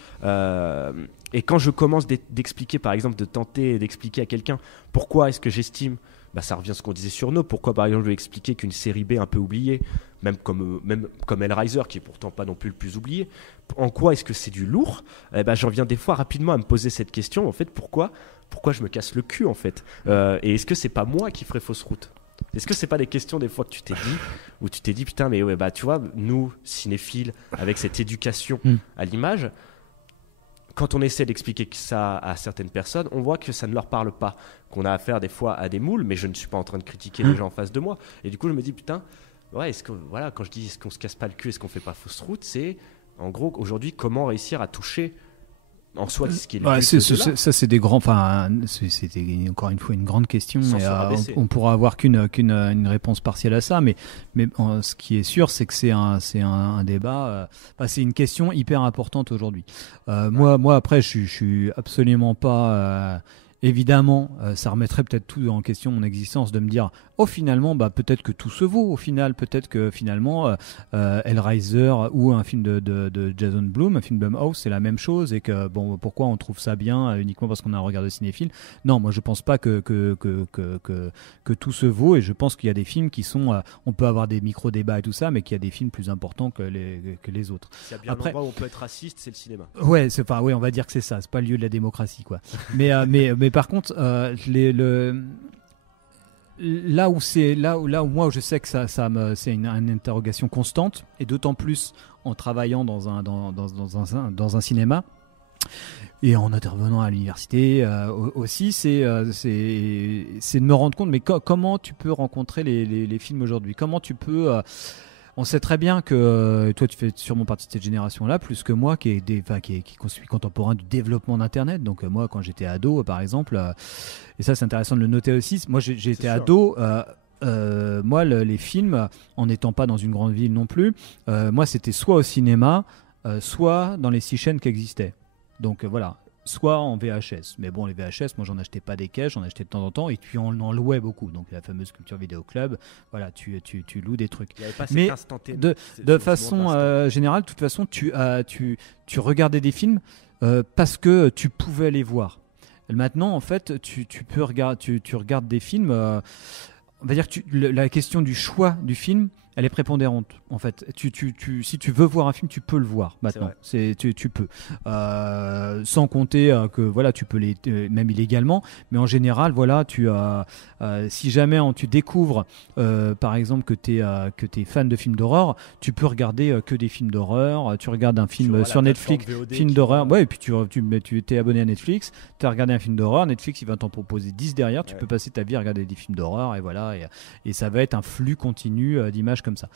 Et quand je commence d'expliquer, par exemple, de tenter d'expliquer à quelqu'un pourquoi est-ce que j'estime, ça revient à ce qu'on disait sur No, pourquoi par exemple je vais expliquer qu'une série B un peu oubliée, même comme Hellraiser, qui est pourtant pas non plus le plus oublié, en quoi est-ce que c'est du lourd, j'en viens des fois rapidement à me poser cette question, en fait, pourquoi je me casse le cul, en fait, et est-ce que c'est pas moi qui ferais fausse route? Est-ce que c'est pas des questions des fois que tu t'es dit, où tu t'es dit putain, mais ouais, tu vois, nous cinéphiles avec cette éducation à l'image, quand on essaie d'expliquer ça à certaines personnes, on voit que ça ne leur parle pas, qu'on a affaire des fois à des moules, mais je ne suis pas en train de critiquer les gens en face de moi. Et du coup, je me dis putain, ouais, quand je dis est-ce qu'on se casse pas le cul, est-ce qu'on fait pas fausse route, c'est en gros aujourd'hui comment réussir à toucher en soi ce qui est le ça c'est des grands, c'était encore une fois une grande question, et on pourra avoir qu'une réponse partielle à ça, mais ce qui est sûr, c'est que c'est un débat, c'est une question hyper importante aujourd'hui. Moi après je suis absolument pas évidemment, ça remettrait peut-être tout en question, mon existence, de me dire finalement, peut-être que tout se vaut au final, peut-être que finalement Hellraiser ou un film de Jason Blum, un film Blumhouse, c'est la même chose, et que pourquoi on trouve ça bien uniquement parce qu'on a un regard de cinéphile? Non, moi je pense pas que tout se vaut, et je pense qu'il y a des films qui sont, on peut avoir des micro-débats et tout ça, mais qu'il y a des films plus importants que les autres. S'il y a bien un endroit où on peut être raciste, c'est le cinéma. Ouais, on va dire que c'est ça, c'est pas le lieu de la démocratie, quoi. mais par contre, là où moi je sais que c'est une interrogation constante, et d'autant plus en travaillant dans un cinéma et en intervenant à l'université aussi, c'est de me rendre compte, mais comment tu peux rencontrer les films aujourd'hui, comment tu peux on sait très bien que toi tu fais sûrement partie de cette génération-là plus que moi qui suis contemporain du développement d'Internet. Donc moi quand j'étais ado par exemple, et ça c'est intéressant de le noter aussi, moi j'ai été ado, moi les films, en n'étant pas dans une grande ville non plus, moi c'était soit au cinéma, soit dans les 6 chaînes qui existaient. Donc voilà, soit en VHS. Mais bon, les VHS, moi j'en achetais pas des caisses, j'en achetais de temps en temps, et puis on en louait beaucoup. Donc la fameuse culture vidéo club, voilà, tu loues des trucs. Mais de façon générale, de toute façon, tu regardais des films parce que tu pouvais les voir. Maintenant, en fait, tu regardes des films. On va dire que la question du choix du film, elle est prépondérante. En fait, si tu veux voir un film, tu peux le voir maintenant. Tu peux, sans compter que voilà, tu peux même illégalement. Mais en général, voilà, si jamais tu découvres, par exemple, que t'es fan de films d'horreur, tu peux regarder que des films d'horreur. Tu regardes un film sur Netflix, film d'horreur, ouais, et puis tu t'es abonné à Netflix, tu as regardé un film d'horreur, Netflix il va t'en proposer 10 derrière. Tu peux passer ta vie à regarder des films d'horreur, et voilà, et ça va être un flux continu d'images comme ça.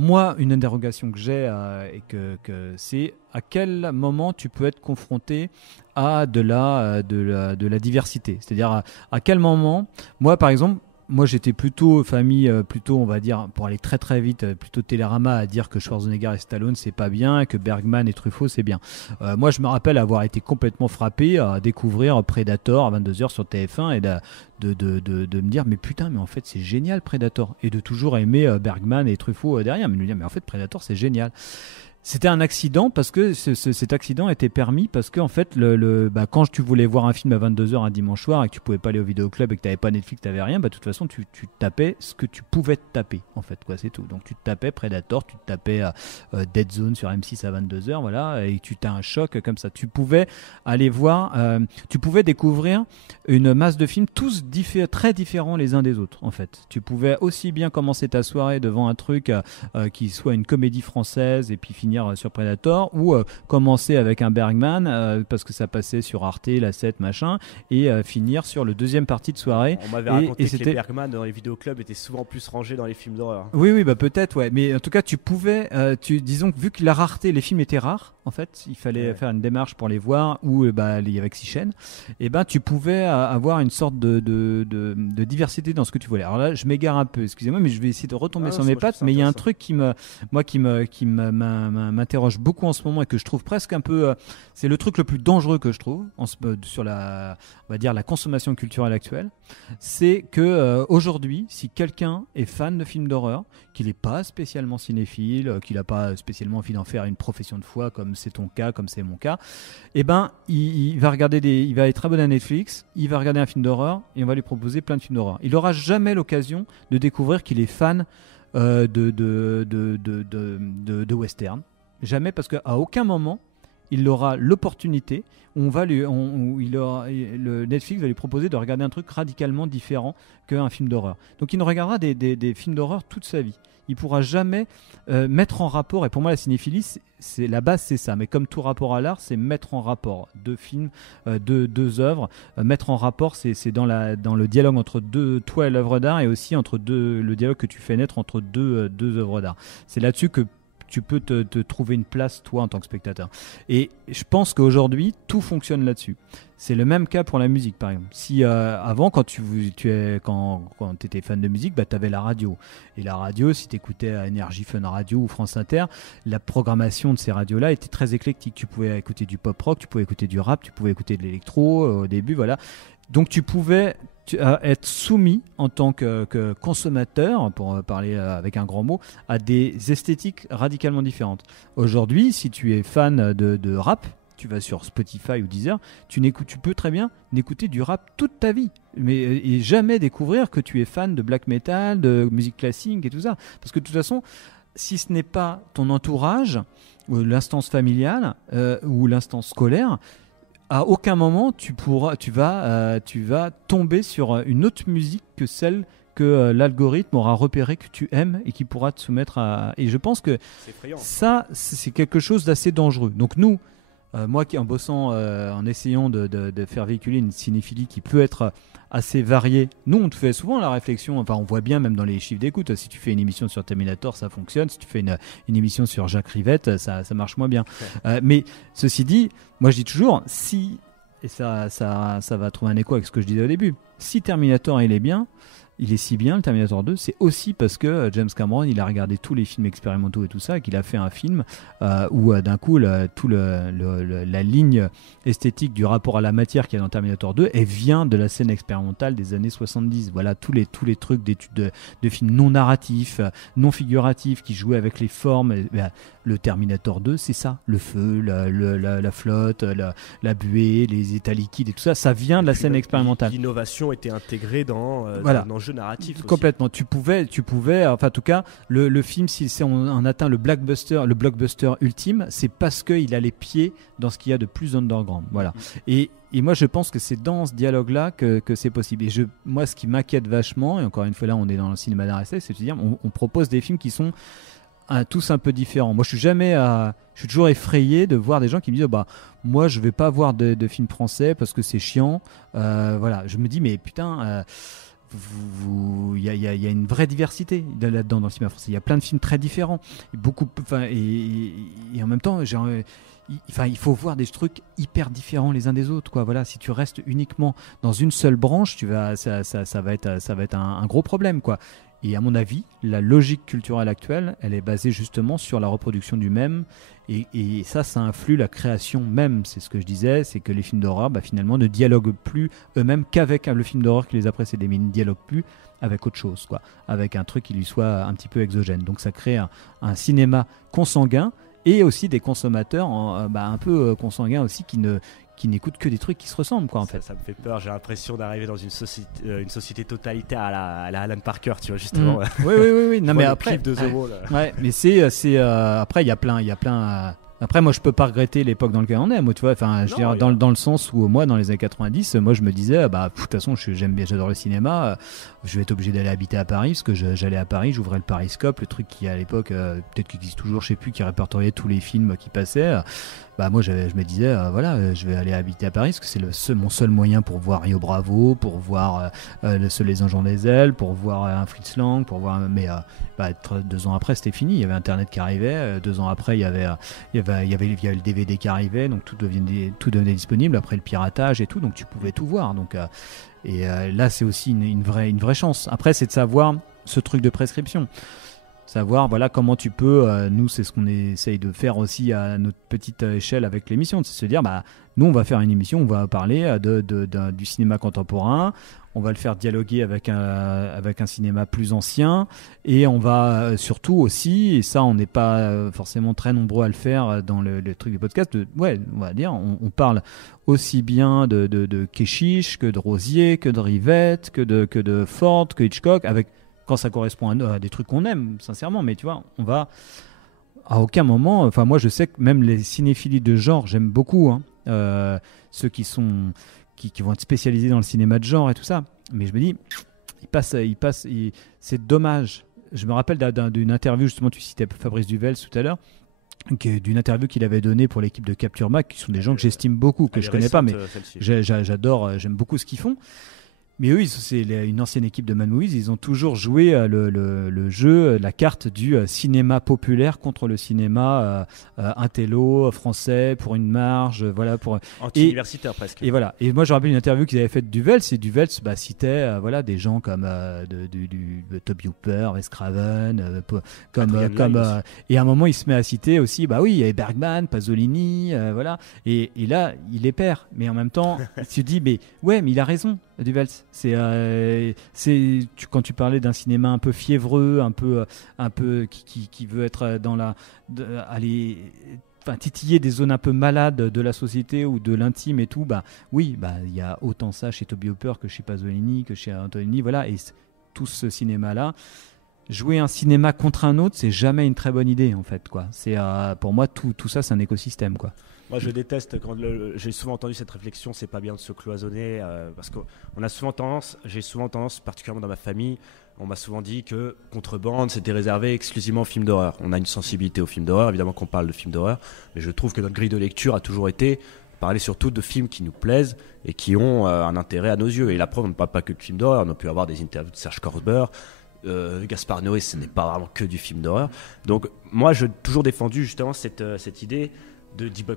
Moi, une interrogation que j'ai, et que c'est à quel moment tu peux être confronté à de la diversité. C'est-à-dire à quel moment, moi par exemple, moi j'étais plutôt famille, plutôt on va dire, pour aller très très vite, plutôt Télérama à dire que Schwarzenegger et Stallone c'est pas bien, que Bergman et Truffaut c'est bien. Moi je me rappelle avoir été complètement frappé à découvrir Predator à 22h sur TF1 et de me dire mais putain mais en fait c'est génial Predator, et de toujours aimer Bergman et Truffaut derrière, mais de me dire mais en fait Predator c'est génial. C'était un accident parce que cet accident était permis parce que en fait quand tu voulais voir un film à 22h un dimanche soir et que tu pouvais pas aller au vidéoclub et que tu n'avais pas Netflix, tu n'avais rien, de toute façon tu tapais ce que tu pouvais te taper en fait, quoi, c'est tout. Donc tu te tapais Predator, tu te tapais Dead Zone sur M6 à 22h, voilà, et tu t'as un choc comme ça. Tu pouvais aller voir, tu pouvais découvrir une masse de films tous très différents les uns des autres en fait. Tu pouvais aussi bien commencer ta soirée devant un truc qui soit une comédie française et puis finir sur Predator, ou commencer avec un Bergman parce que ça passait sur Arte, la 7 machin, et finir sur le deuxième partie de soirée. On m'avait raconté que les Bergman dans les vidéoclubs étaient souvent plus rangés dans les films d'horreur. Oui, peut-être, ouais, mais en tout cas tu pouvais, disons que vu que la rareté, les films étaient rares en fait, il fallait faire une démarche pour les voir, ou il y avait que 6 chaînes, et tu pouvais avoir une sorte de diversité dans ce que tu voulais. Alors là je m'égare un peu, excusez-moi, mais je vais essayer de retomber sur mes pattes, mais il y a un truc qui m'interroge beaucoup en ce moment et que je trouve presque un peu, c'est le truc le plus dangereux que je trouve sur on va dire la consommation culturelle actuelle, c'est que aujourd'hui, si quelqu'un est fan de films d'horreur, qu'il n'est pas spécialement cinéphile, qu'il n'a pas spécialement envie d'en faire une profession de foi comme c'est ton cas, comme c'est mon cas, il va il va être abonné à Netflix, il va regarder un film d'horreur et on va lui proposer plein de films d'horreur. Il n'aura jamais l'occasion de découvrir qu'il est fan de western. Jamais, parce qu'à aucun moment il aura l'opportunité, le Netflix va lui proposer de regarder un truc radicalement différent qu'un film d'horreur. Donc il ne regardera des films d'horreur toute sa vie. Il pourra jamais mettre en rapport, et pour moi la cinéphilie, c'est la base, c'est ça. Mais comme tout rapport à l'art, c'est mettre en rapport deux films, deux œuvres. Mettre en rapport, c'est dans le dialogue entre toi et l'œuvre d'art, et aussi le dialogue que tu fais naître entre deux œuvres d'art. C'est là-dessus que tu peux te trouver une place, toi, en tant que spectateur. Et je pense qu'aujourd'hui, tout fonctionne là-dessus. C'est le même cas pour la musique, par exemple. Si avant, quand tu étais fan de musique, tu avais la radio. Et la radio, si tu écoutais Énergie Fun Radio ou France Inter, la programmation de ces radios-là était très éclectique. Tu pouvais écouter du pop-rock, tu pouvais écouter du rap, tu pouvais écouter de l'électro au début, voilà. Donc tu pouvais être soumis en tant que consommateur, pour parler avec un grand mot, à des esthétiques radicalement différentes. Aujourd'hui, si tu es fan de rap, tu vas sur Spotify ou Deezer, tu peux très bien n'écouter du rap toute ta vie, et jamais découvrir que tu es fan de black metal, de musique classique et tout ça. Parce que de toute façon, si ce n'est pas ton entourage, ou l'instance familiale ou l'instance scolaire, à aucun moment tu vas tomber sur une autre musique que celle que l'algorithme aura repéré que tu aimes et qui pourra te soumettre à. Et je pense que ça, c'est quelque chose d'assez dangereux. Donc nous, moi qui en bossant, en essayant de faire véhiculer une cinéphilie qui peut être assez variée, nous on te fait souvent la réflexion, enfin on voit bien même dans les chiffres d'écoute, si tu fais une émission sur Terminator ça fonctionne, si tu fais une émission sur Jacques Rivette ça marche moins bien. Mais ceci dit, moi je dis toujours, et ça va trouver un écho avec ce que je disais au début, si Terminator il est si bien, le Terminator 2, c'est aussi parce que James Cameron, il a regardé tous les films expérimentaux et tout ça, et qu'il a fait un film où d'un coup, la ligne esthétique du rapport à la matière qu'il y a dans Terminator 2, elle vient de la scène expérimentale des années 70. Voilà, tous les trucs d'études de films non narratifs, non figuratifs, qui jouaient avec les formes. Le Terminator 2, c'est ça. Le feu, la flotte, la buée, les états liquides et tout ça, ça vient de la scène expérimentale. L'innovation était intégrée dans un enjeu narratif complètement aussi. Tu pouvais enfin en tout cas le film, si on atteint le blockbuster ultime, c'est parce qu'il a les pieds dans ce qu'il y a de plus underground, voilà. Et moi je pense que c'est dans ce dialogue là que c'est possible. Et moi ce qui m'inquiète vachement, et encore une fois là on est dans le cinéma d'art, c'est de dire on propose des films qui sont tous un peu différents. Moi je suis toujours effrayé de voir des gens qui me disent moi je vais pas voir de films français parce que c'est chiant, voilà. Je me dis mais putain, il y a une vraie diversité là-dedans dans le cinéma français. Il y a plein de films très différents, et en même temps, il faut voir des trucs hyper différents les uns des autres, quoi. Voilà, si tu restes uniquement dans une seule branche, ça va être un gros problème, quoi. Et à mon avis, la logique culturelle actuelle, elle est basée justement sur la reproduction du même, et ça influe la création même. C'est ce que je disais, c'est que les films d'horreur, finalement, ne dialoguent plus eux-mêmes qu'avec le film d'horreur qui les a précédés, mais ils ne dialoguent plus avec autre chose, quoi, avec un truc qui lui soit un petit peu exogène. Donc ça crée un cinéma consanguin, et aussi des consommateurs un peu consanguins aussi qui n'écoutent que des trucs qui se ressemblent, quoi, en fait. Ça me fait peur, j'ai l'impression d'arriver dans une société totalitaire à la Alan Parker, tu vois, justement. Oui. Non, mais après, de The Wall. Ouais, mais c'est après il y a plein. Après, moi, je peux pas regretter l'époque dans laquelle on est. Moi, tu vois, enfin, je veux dire, dans le sens où moi, dans les années 90, moi, je me disais, de toute façon, j'adore le cinéma. Je vais être obligé d'aller habiter à Paris, parce que j'allais à Paris, j'ouvrais le Pariscope, le truc qui à l'époque, peut-être qu'il existe toujours, je sais plus, qui répertoriait tous les films qui passaient. Moi, je me disais, je vais aller habiter à Paris, parce que c'est mon seul moyen pour voir Rio Bravo, pour voir Les Anges ont des ailes, pour voir un Fritz Lang, pour voir. Mais 2 ans après, c'était fini. Il y avait Internet qui arrivait. 2 ans après, il y avait le DVD qui arrivait, donc tout devenait disponible. Après le piratage et tout, donc tu pouvais tout voir. Donc là, c'est aussi une vraie chance. Après, c'est de savoir ce truc de prescription. Savoir comment tu peux, nous c'est ce qu'on essaye de faire aussi à notre petite échelle avec l'émission, c'est se dire nous on va faire une émission, on va parler du cinéma contemporain, on va le faire dialoguer avec un cinéma plus ancien, et on va surtout aussi, et ça on n'est pas forcément très nombreux à le faire dans le truc du podcast, on va dire, on parle aussi bien de Keshish que de Rosier, que de Rivette, que de Ford, que Hitchcock, quand ça correspond à des trucs qu'on aime, sincèrement, mais tu vois, on va à aucun moment, moi je sais que même les cinéphiles de genre, j'aime beaucoup, ceux qui vont être spécialisés dans le cinéma de genre et tout ça, mais je me dis, c'est dommage. Je me rappelle d'une interview, justement, tu citais Fabrice Duvels tout à l'heure, d'une interview qu'il avait donnée pour l'équipe de Capture Mag, qui sont des gens que j'estime beaucoup, que je connais pas, mais j'adore, j'aime beaucoup ce qu'ils font. Mais eux, c'est une ancienne équipe de Mad Movies, ils ont toujours joué le jeu, la carte du cinéma populaire contre le cinéma intello, français, pour une marge, anti-universitaire presque. Et voilà. Et moi, je me rappelle une interview qu'ils avaient faite de Duvels, et Duvels citait des gens comme de Tobe Hooper, Wes Craven, et à un moment, il se met à citer aussi, il y avait Bergman, Pasolini, voilà. Et là, il les perd. Mais en même temps, tu te dis, mais il a raison. Duvels, quand tu parlais d'un cinéma un peu fiévreux, un peu qui veut être dans titiller des zones un peu malades de la société ou de l'intime et tout, il y a autant ça chez Tobe Hooper que chez Pasolini, que chez Antonioni, voilà, et tout ce cinéma-là. Jouer un cinéma contre un autre, c'est jamais une très bonne idée, en fait, quoi. C'est pour moi tout ça, c'est un écosystème, quoi. Moi, je déteste j'ai souvent entendu cette réflexion, c'est pas bien de se cloisonner, parce qu'on a j'ai souvent tendance, particulièrement dans ma famille, on m'a souvent dit que Contrebande, c'était réservé exclusivement aux films d'horreur. On a une sensibilité aux films d'horreur, évidemment qu'on parle de films d'horreur, mais je trouve que notre grille de lecture a toujours été parler surtout de films qui nous plaisent et qui ont un intérêt à nos yeux. Et la preuve, on ne parle pas que de films d'horreur, on a pu avoir des interviews de Serge Korsber, Gaspard Noé, ce n'est pas vraiment que du film d'horreur. Donc moi, j'ai toujours défendu justement cette idée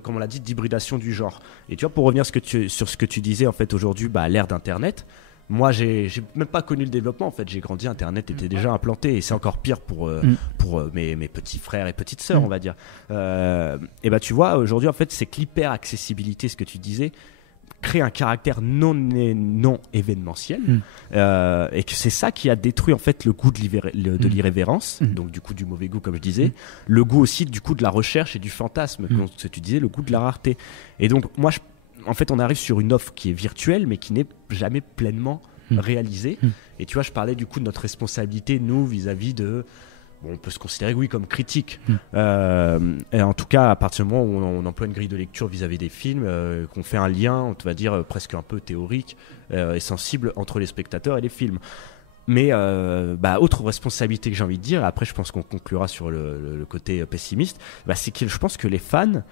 comme on l'a dit, d'hybridation du genre. Et tu vois, pour revenir sur ce que tu disais en fait aujourd'hui, à l'ère d'Internet, moi j'ai même pas connu le développement en fait. J'ai grandi, Internet était déjà implanté, et c'est encore pire pour mes petits frères et petites sœurs, on va dire. Et tu vois, aujourd'hui en fait, c'est que l'hyper accessibilité, ce que tu disais, crée un caractère non événementiel, et que c'est ça qui a détruit en fait le goût de l'irrévérence, donc du coup du mauvais goût comme je disais, le goût aussi du coup de la recherche et du fantasme, comme tu disais, le goût de la rareté. Et donc moi en fait on arrive sur une offre qui est virtuelle mais qui n'est jamais pleinement réalisée. Et tu vois, je parlais du coup de notre responsabilité nous vis-à-vis de on peut se considérer comme critique. Et en tout cas, à partir du moment où on emploie une grille de lecture vis-à-vis des films, qu'on fait un lien, on va dire presque un peu théorique et sensible entre les spectateurs et les films. Mais autre responsabilité que j'ai envie de dire, et après je pense qu'on conclura sur le côté pessimiste, c'est que je pense que les fans,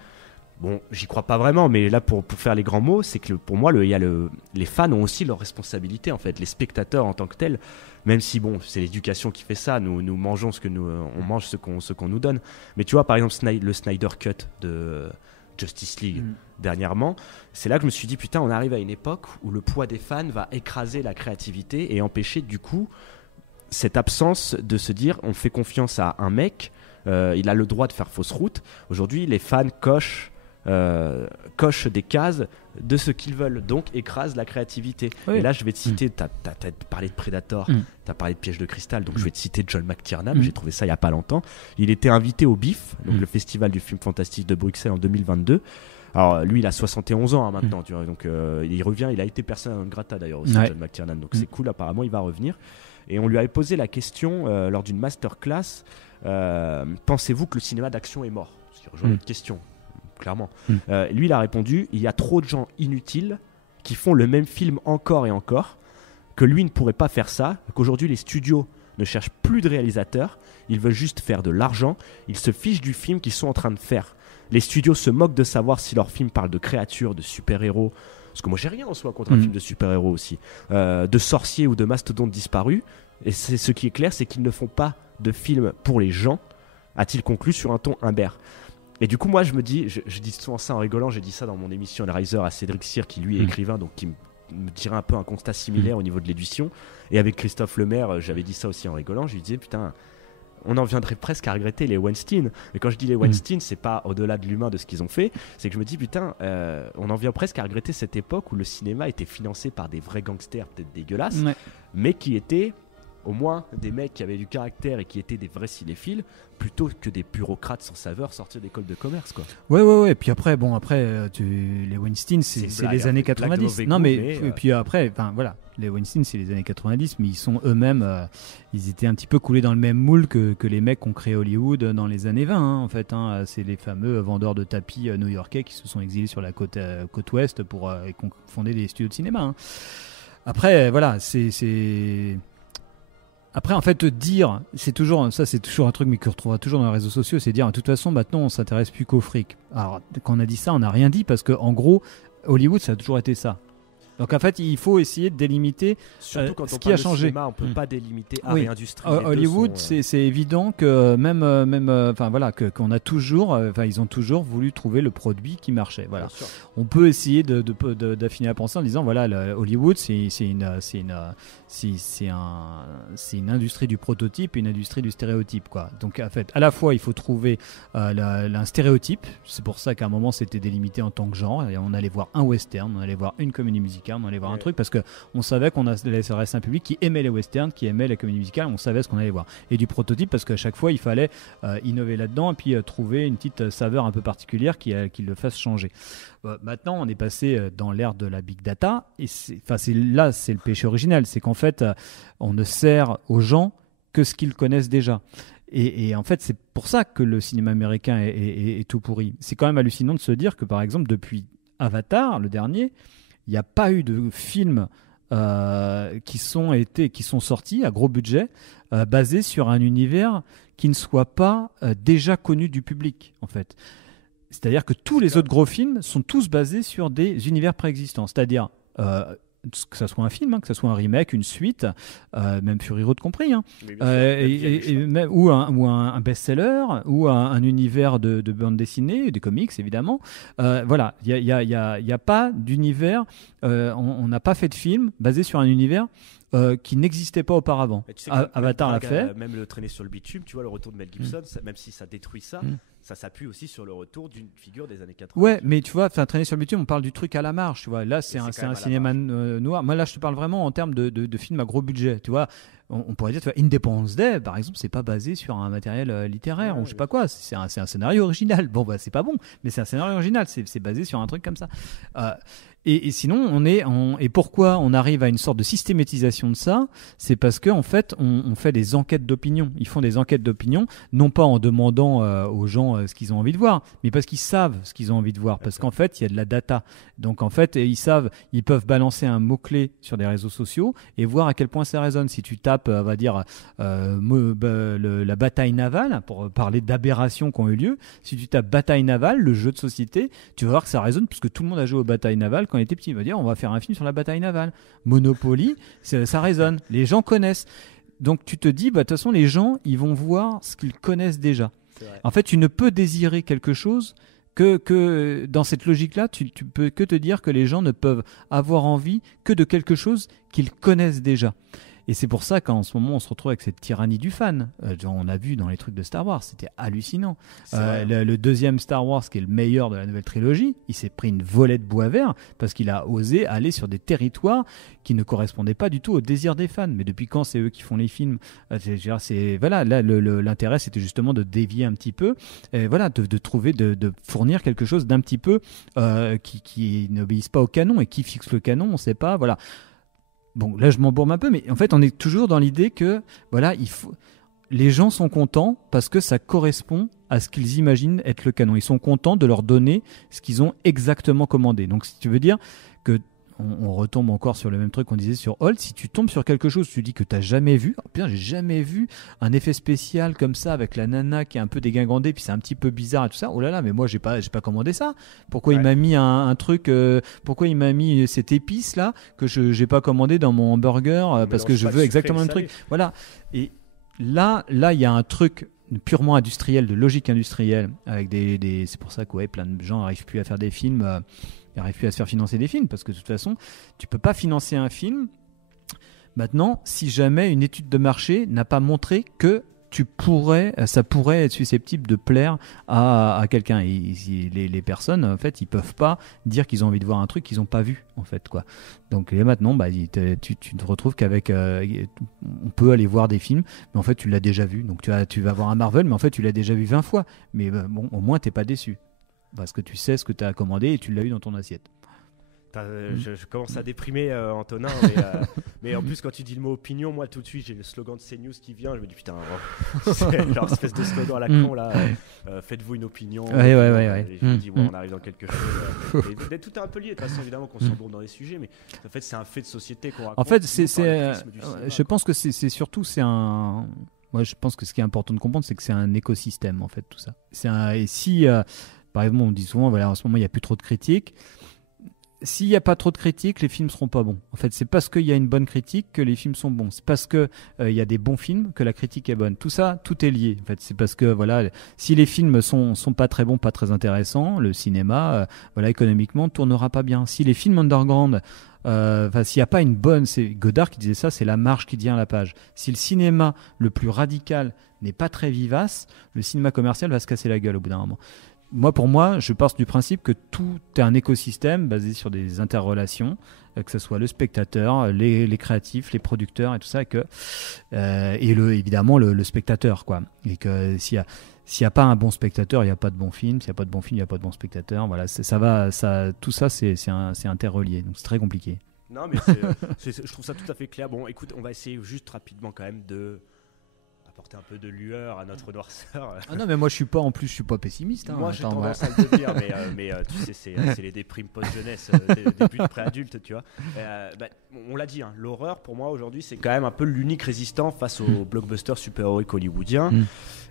Bon, j'y crois pas vraiment, mais là, pour faire les grands mots, c'est que pour moi, les fans ont aussi leurs responsabilités, en fait, les spectateurs en tant que tels, même si, bon, c'est l'éducation qui fait ça, nous mangeons on mange ce qu'on nous donne. Mais tu vois, par exemple, le Snyder Cut de Justice League, dernièrement, c'est là que je me suis dit, putain, on arrive à une époque où le poids des fans va écraser la créativité et empêcher, du coup, cette absence de se dire, on fait confiance à un mec, il a le droit de faire fausse route. Aujourd'hui, les fans cochent des cases de ce qu'ils veulent, donc écrasent la créativité. Oui. Et là, je vais te citer, t'as parlé de Predator, t'as parlé de Piège de cristal, donc je vais te citer John McTiernan, j'ai trouvé ça il y a pas longtemps. Il était invité au BIF, donc le festival du film fantastique de Bruxelles en 2022. Alors lui, il a 71 ans maintenant, tu vois, donc il revient, il a été persona non grata d'ailleurs aussi, John McTiernan, donc c'est cool, apparemment il va revenir. Et on lui avait posé la question lors d'une masterclass, pensez-vous que le cinéma d'action est mort? Ce qui rejoint notre question, clairement. Lui, il a répondu, il y a trop de gens inutiles qui font le même film encore et encore, que lui ne pourrait pas faire ça, qu'aujourd'hui les studios ne cherchent plus de réalisateurs, ils veulent juste faire de l'argent, ils se fichent du film qu'ils sont en train de faire. Les studios se moquent de savoir si leur film parle de créatures, de super-héros, parce que moi j'ai rien en soi contre un film de super-héros aussi, de sorciers ou de mastodontes disparus, et ce qui est clair, c'est qu'ils ne font pas de film pour les gens, a-t-il conclu sur un ton imbert. Et du coup, moi je me dis, je dis souvent ça en rigolant, j'ai dit ça dans mon émission The Riser à Cédric Cyr, qui lui est écrivain, donc qui me dirait un peu un constat similaire au niveau de l'édition, et avec Christophe Lemaire, j'avais dit ça aussi en rigolant, je lui disais, putain, on en viendrait presque à regretter les Weinstein. Mais quand je dis les Weinstein, c'est pas au-delà de l'humain de ce qu'ils ont fait, c'est que je me dis, putain, on en vient presque à regretter cette époque où le cinéma était financé par des vrais gangsters peut-être dégueulasses, mais qui étaient au moins des mecs qui avaient du caractère et qui étaient des vrais cinéphiles, plutôt que des bureaucrates sans saveur sortis d'école de commerce, quoi. Ouais. Puis après, les Weinstein, c'est les années 90. Non, mais et puis après, enfin voilà, les Weinstein, c'est les années 90, mais ils sont eux-mêmes, ils étaient un petit peu coulés dans le même moule que les mecs qui ont créé Hollywood dans les années 20, en fait. C'est les fameux vendeurs de tapis new-yorkais qui se sont exilés sur la côte ouest pour et qui ont fondé des studios de cinéma. Après, voilà, Après, en fait, dire, c'est toujours un truc que tu retrouveras toujours dans les réseaux sociaux, c'est dire, de toute façon, maintenant, on s'intéresse plus qu'au fric. Alors, quand on a dit ça, on n'a rien dit parce que, en gros, Hollywood, ça a toujours été ça. Donc, en fait, il faut essayer de délimiter ce qui a changé. Cinéma, on peut pas délimiter art et industrie. Hollywood, c'est évident que qu'on a toujours, ils ont toujours voulu trouver le produit qui marchait. Voilà. On peut essayer d'affiner la pensée en disant, voilà, Hollywood, c'est une industrie du prototype et une industrie du stéréotype, quoi. Donc, en fait, à la fois, il faut trouver un stéréotype. C'est pour ça qu'à un moment, c'était délimité en tant que genre. Et on allait voir un western, on allait voir une comédie musicale, on allait voir un truc parce qu'on savait qu'on allait s'adresser à un public qui aimait les westerns, qui aimait la comédie musicale, on savait ce qu'on allait voir. Et du prototype parce qu'à chaque fois il fallait innover là-dedans et puis trouver une petite saveur un peu particulière qui le fasse changer. Maintenant on est passé dans l'ère de la big data et c'est le péché original, c'est qu'en fait on ne sert aux gens que ce qu'ils connaissent déjà. Et en fait c'est pour ça que le cinéma américain est tout pourri. C'est quand même hallucinant de se dire que par exemple depuis Avatar, le dernier, il n'y a pas eu de films qui sont sortis à gros budget basés sur un univers qui ne soit pas déjà connu du public, en fait. C'est-à-dire que tous les autres gros films sont tous basés sur des univers préexistants. C'est-à-dire que ça soit un film, que ça soit un remake, une suite, même Fury Road compris, ou un best-seller, ou un univers de bande dessinée, des comics évidemment. Voilà, il y a pas d'univers. On n'a pas fait de film basé sur un univers qui n'existait pas auparavant. Tu sais Avatar l'a fait. Même le traîner sur le bitume, tu vois, le retour de Mel Gibson, même si ça détruit ça. Ça s'appuie aussi sur le retour d'une figure des années 80. Ouais, mais tu vois, traîner sur le bitume, on parle du truc à la marge, tu vois. Là, c'est un cinéma noir. Moi, là, je te parle vraiment en termes de films à gros budget, tu vois. On pourrait dire, tu vois, Independence Day, par exemple, c'est pas basé sur un matériel littéraire ou je sais pas quoi. C'est un scénario original. Bon, c'est pas bon, mais c'est un scénario original. C'est basé sur un truc comme ça. Et sinon, et pourquoi on arrive à une sorte de systématisation de ça? C'est parce que en fait, on fait des enquêtes d'opinion. Ils font des enquêtes d'opinion, non pas en demandant aux gens ce qu'ils ont envie de voir, mais parce qu'ils savent ce qu'ils ont envie de voir. Parce qu'en fait, il y a de la data. Donc en fait, ils peuvent balancer un mot-clé sur des réseaux sociaux et voir à quel point ça résonne. Si tu tapes tapes, on va dire, la bataille navale, pour parler d'aberrations qui ont eu lieu, si tu tapes bataille navale, le jeu de société, tu vas voir que ça résonne, puisque tout le monde a joué aux batailles navales quand il était petit. Il va dire, on va faire un film sur la bataille navale. Monopoly, ça résonne. Les gens connaissent. Donc tu te dis, de toute façon, les gens, ils vont voir ce qu'ils connaissent déjà. En fait, tu ne peux désirer quelque chose que dans cette logique-là, tu peux que te dire que les gens ne peuvent avoir envie que de quelque chose qu'ils connaissent déjà. Et c'est pour ça qu'en ce moment, on se retrouve avec cette tyrannie du fan. On a vu dans les trucs de Star Wars, c'était hallucinant. Le deuxième Star Wars, qui est le meilleur de la nouvelle trilogie, il s'est pris une volée de bois vert parce qu'il a osé aller sur des territoires qui ne correspondaient pas du tout au désir des fans. Mais depuis quand c'est eux qui font les films? Voilà, là, l'intérêt, c'était justement de dévier un petit peu, et voilà, de trouver, de fournir quelque chose d'un petit peu qui n'obéisse pas au canon. Et qui fixe le canon, on ne sait pas, voilà. Bon, là je m'embourbe un peu, mais en fait on est toujours dans l'idée que voilà, les gens sont contents parce que ça correspond à ce qu'ils imaginent être le canon. Ils sont contents de leur donner ce qu'ils ont exactement commandé. Donc si tu veux dire que on retombe encore sur le même truc qu'on disait sur Holt, si tu tombes sur quelque chose, tu dis que tu n'as jamais vu, putain, j'ai jamais vu un effet spécial comme ça avec la nana qui est un peu dégingandée, puis c'est un petit peu bizarre et tout ça, oh là là, mais moi j'ai pas commandé ça, pourquoi il m'a mis un truc, pourquoi il m'a mis cette épice là que j'ai pas commandé dans mon hamburger, parce que je veux exactement le même truc, voilà. Et là il y a un truc purement industriel, de logique industrielle, avec c'est pour ça que plein de gens n'arrivent plus à faire des films, ils n'arrivent plus à se faire financer des films, parce que de toute façon, tu ne peux pas financer un film maintenant si jamais une étude de marché n'a pas montré que ça pourrait être susceptible de plaire à quelqu'un. Et les personnes, en fait, ils peuvent pas dire qu'ils ont envie de voir un truc qu'ils n'ont pas vu, en fait, quoi. Donc là, maintenant, tu te retrouves qu'avec, on peut aller voir des films, mais en fait, tu l'as déjà vu. Donc tu vas voir un Marvel, mais en fait, tu l'as déjà vu 20 fois. Mais bon, au moins, t'es pas déçu. Parce que tu sais ce que tu as commandé et tu l'as eu dans ton assiette. Je commence à déprimer, Antonin, mais en plus quand tu dis le mot opinion, moi tout de suite j'ai le slogan de CNews qui vient, je me dis putain, c'est leur espèce de slogan à la con là, faites-vous une opinion. Ouais. Et je me dis on arrive dans quelque chose. Et tout est un peu lié de toute façon, évidemment qu'on s'embourbe dans les sujets, mais en fait c'est un fait de société qu'on raconte. En fait, je pense que c'est surtout moi je pense que ce qui est important de comprendre, c'est que c'est un écosystème en fait tout ça. Et si par exemple on dit souvent voilà, en ce moment il n'y a plus trop de critiques. S'il n'y a pas trop de critiques, les films seront pas bons. En fait, c'est parce qu'il y a une bonne critique que les films sont bons. C'est parce que il y a des bons films que la critique est bonne. Tout ça, tout est lié. En fait, c'est parce que voilà, si les films sont pas très bons, pas très intéressants, le cinéma, économiquement, tournera pas bien. Si les films underground, s'il n'y a pas une bonne, c'est Godard qui disait ça, c'est la marge qui tient la page. Si le cinéma le plus radical n'est pas très vivace, le cinéma commercial va se casser la gueule au bout d'un moment. Pour moi, je pars du principe que tout est un écosystème basé sur des interrelations, que ce soit le spectateur, les créatifs, les producteurs et tout ça, évidemment le spectateur, quoi. Et que s'il y a pas un bon spectateur, il n'y a pas de bon film. S'il n'y a pas de bon film, il n'y a pas de bon spectateur. Voilà, tout ça, c'est interrelié. Donc c'est très compliqué. Non, mais je trouve ça tout à fait clair. Bon, écoute, on va essayer juste rapidement quand même de apporter un peu de lueur à notre noirceur. Ah non, mais moi je suis pas pessimiste. Hein. Moi j'ai tendance à le dire, mais tu sais, c'est les déprimes post-jeunesse, début de pré-adulte, tu vois. On l'a dit, hein, l'horreur pour moi aujourd'hui c'est quand même un peu l'unique résistant face aux blockbusters super-héroïques hollywoodiens.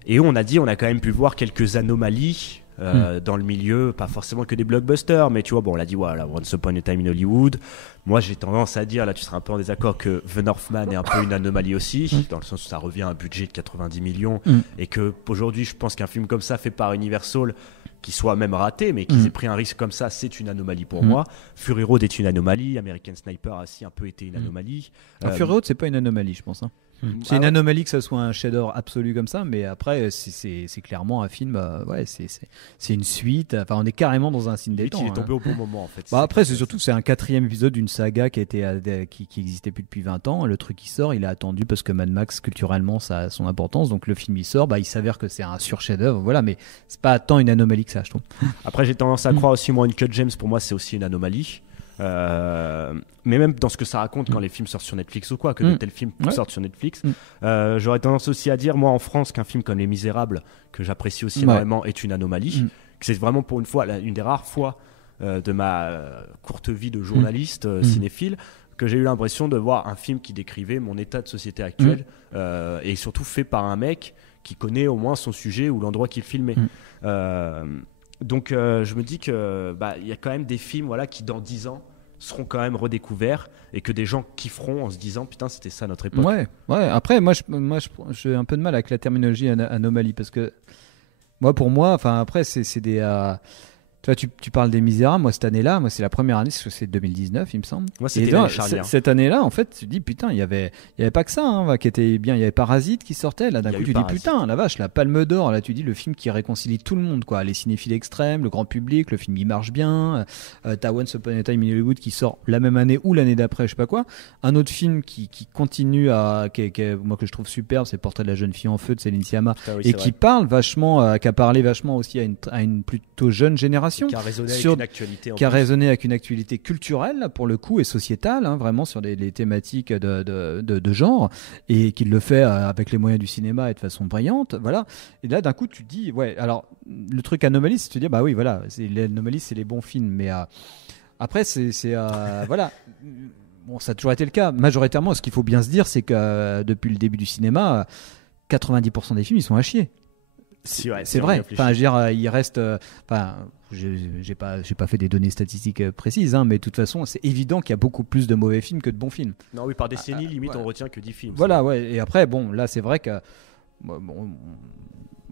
Et on a quand même pu voir quelques anomalies dans le milieu, pas forcément que des blockbusters, mais tu vois, on l'a dit, voilà, Once Upon a Time in Hollywood. Moi, j'ai tendance à dire, là, tu seras un peu en désaccord, que The Northman est un peu une anomalie aussi, dans le sens où ça revient à un budget de 90 millions, et que aujourd'hui, je pense qu'un film comme ça, fait par Universal, qui soit même raté, mais qu'ils aient pris un risque comme ça, c'est une anomalie pour moi. Fury Road est une anomalie, American Sniper a aussi un peu été une anomalie. Fury Road, c'est pas une anomalie, je pense. Hein. C'est une anomalie que ça soit un chef-d'œuvre absolu comme ça, mais après c'est clairement un film, c'est une suite. Enfin, on est carrément dans un signe des temps. Il est tombé au bon moment en fait. Après, c'est surtout c'est un 4e épisode d'une saga qui existait plus depuis 20 ans. Le truc qui sort, il est attendu parce que Mad Max culturellement ça a son importance. Donc le film il sort, il s'avère que c'est un sur-chef-d'œuvre, voilà, mais c'est pas tant une anomalie que ça, je trouve. Après, j'ai tendance à croire aussi, moi, Uncut James pour moi c'est aussi une anomalie. Mais même dans ce que ça raconte quand les films sortent sur Netflix ou quoi, que de tels films sortent sur Netflix, j'aurais tendance aussi à dire, moi en France, qu'un film comme Les Misérables, que j'apprécie aussi énormément, est une anomalie, que c'est vraiment pour une fois, une des rares fois de ma courte vie de journaliste cinéphile, que j'ai eu l'impression de voir un film qui décrivait mon état de société actuel et surtout fait par un mec qui connaît au moins son sujet ou l'endroit qu'il filmait. Donc je me dis que il y a quand même des films qui dans 10 ans seront quand même redécouverts et que des gens kifferont en se disant putain c'était ça notre époque. Ouais. Après moi j'ai un peu de mal avec la terminologie anomalie parce que pour moi après c'est des tu vois, tu parles des Misérables. Moi, cette année-là, c'est la première année, c'est 2019, il me semble. Moi, c'était l'année charnière. Cette année-là, en fait, tu dis putain, il y avait pas que ça qui était bien. Il y avait Parasite qui sortait. Là, d'un coup, tu dis putain, la vache, la Palme d'Or. Là, tu dis le film qui réconcilie tout le monde, quoi. Les cinéphiles extrêmes, le grand public, le film qui marche bien. T'as Once Upon a Time in Hollywood qui sort la même année ou l'année d'après, je sais pas quoi. Un autre film qui continue moi que je trouve superbe, c'est Portrait de la jeune fille en feu de Céline Sciamma et qui parle vachement, qui a parlé vachement aussi à une plutôt jeune génération. Qui a résonné avec une actualité culturelle là, pour le coup et sociétale vraiment sur les thématiques de genre et qu'il le fait avec les moyens du cinéma et de façon brillante, voilà. Et là d'un coup tu te dis alors le truc Anomalie c'est de te dire oui voilà, l'Anomalie c'est les bons films, mais après c'est voilà. Bon, ça a toujours été le cas majoritairement. Ce qu'il faut bien se dire, c'est que depuis le début du cinéma 90% des films ils sont à chier. C'est vrai. Enfin, je veux dire, il reste. J'ai pas fait des données statistiques précises, mais de toute façon, c'est évident qu'il y a beaucoup plus de mauvais films que de bons films. Non, oui, par décennie, limite, on retient que 10 films. Voilà, ouais. Et après, là, c'est vrai que.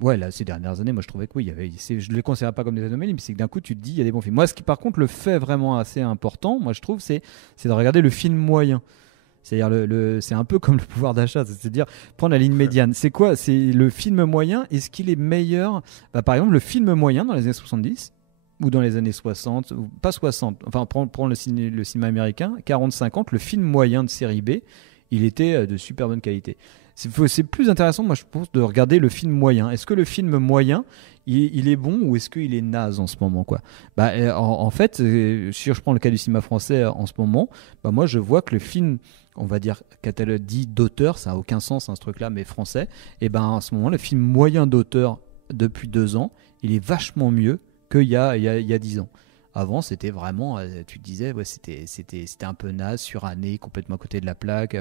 Là, ces dernières années, moi, je trouvais que je les considère pas comme des anomalies, mais c'est que d'un coup, tu te dis, il y a des bons films. Moi, ce qui, par contre, le fait vraiment assez important, moi, je trouve, c'est de regarder le film moyen. C'est-à-dire c'est un peu comme le pouvoir d'achat, c'est-à-dire prendre la ligne médiane. C'est quoi? C'est le film moyen. Est-ce qu'il est meilleur? Par exemple, le film moyen dans les années 70 ou dans les années 60, ou pas 60. Enfin, prends le cinéma américain, 40-50, le film moyen de série B, il était de super bonne qualité. C'est plus intéressant, moi, je pense, de regarder le film moyen. Est-ce que le film moyen, il est bon ou est-ce qu'il est naze en ce moment, quoi? En fait, si je prends le cas du cinéma français en ce moment, moi, je vois que le film, on va dire, catalogue dit d'auteur, ça n'a aucun sens, ce truc-là, mais français, en ce moment, le film moyen d'auteur depuis 2 ans, il est vachement mieux qu'il y a 10 ans. Avant, c'était vraiment, tu te disais, c'était un peu naze, suranné, complètement à côté de la plaque,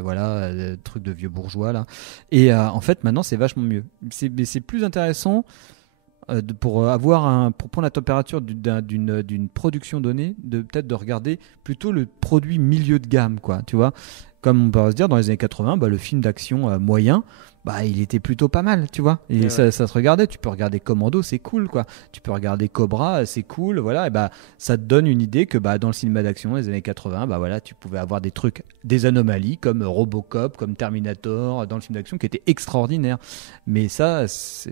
truc de vieux bourgeois là. Et en fait, maintenant, c'est vachement mieux. C'est plus intéressant pour prendre la température d'une production donnée, peut-être de regarder plutôt le produit milieu de gamme, quoi. Tu vois, comme on peut se dire, dans les années 80, le film d'action moyen. Il était plutôt pas mal, tu vois. Et ça se regardait. Tu peux regarder Commando, c'est cool, quoi. Tu peux regarder Cobra, c'est cool, voilà. Et ça te donne une idée que dans le cinéma d'action des années 80, tu pouvais avoir des trucs, des anomalies comme Robocop, comme Terminator dans le film d'action qui étaient extraordinaires. Mais ça, si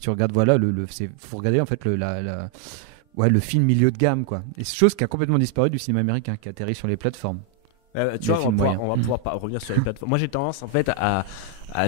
tu regardes, faut regarder en fait le film milieu de gamme, quoi. Et c'est chose qui a complètement disparu du cinéma américain, qui atterrit sur les plateformes. Tu vois, on va pouvoir revenir sur les plateformes. Moi, j'ai tendance, en fait,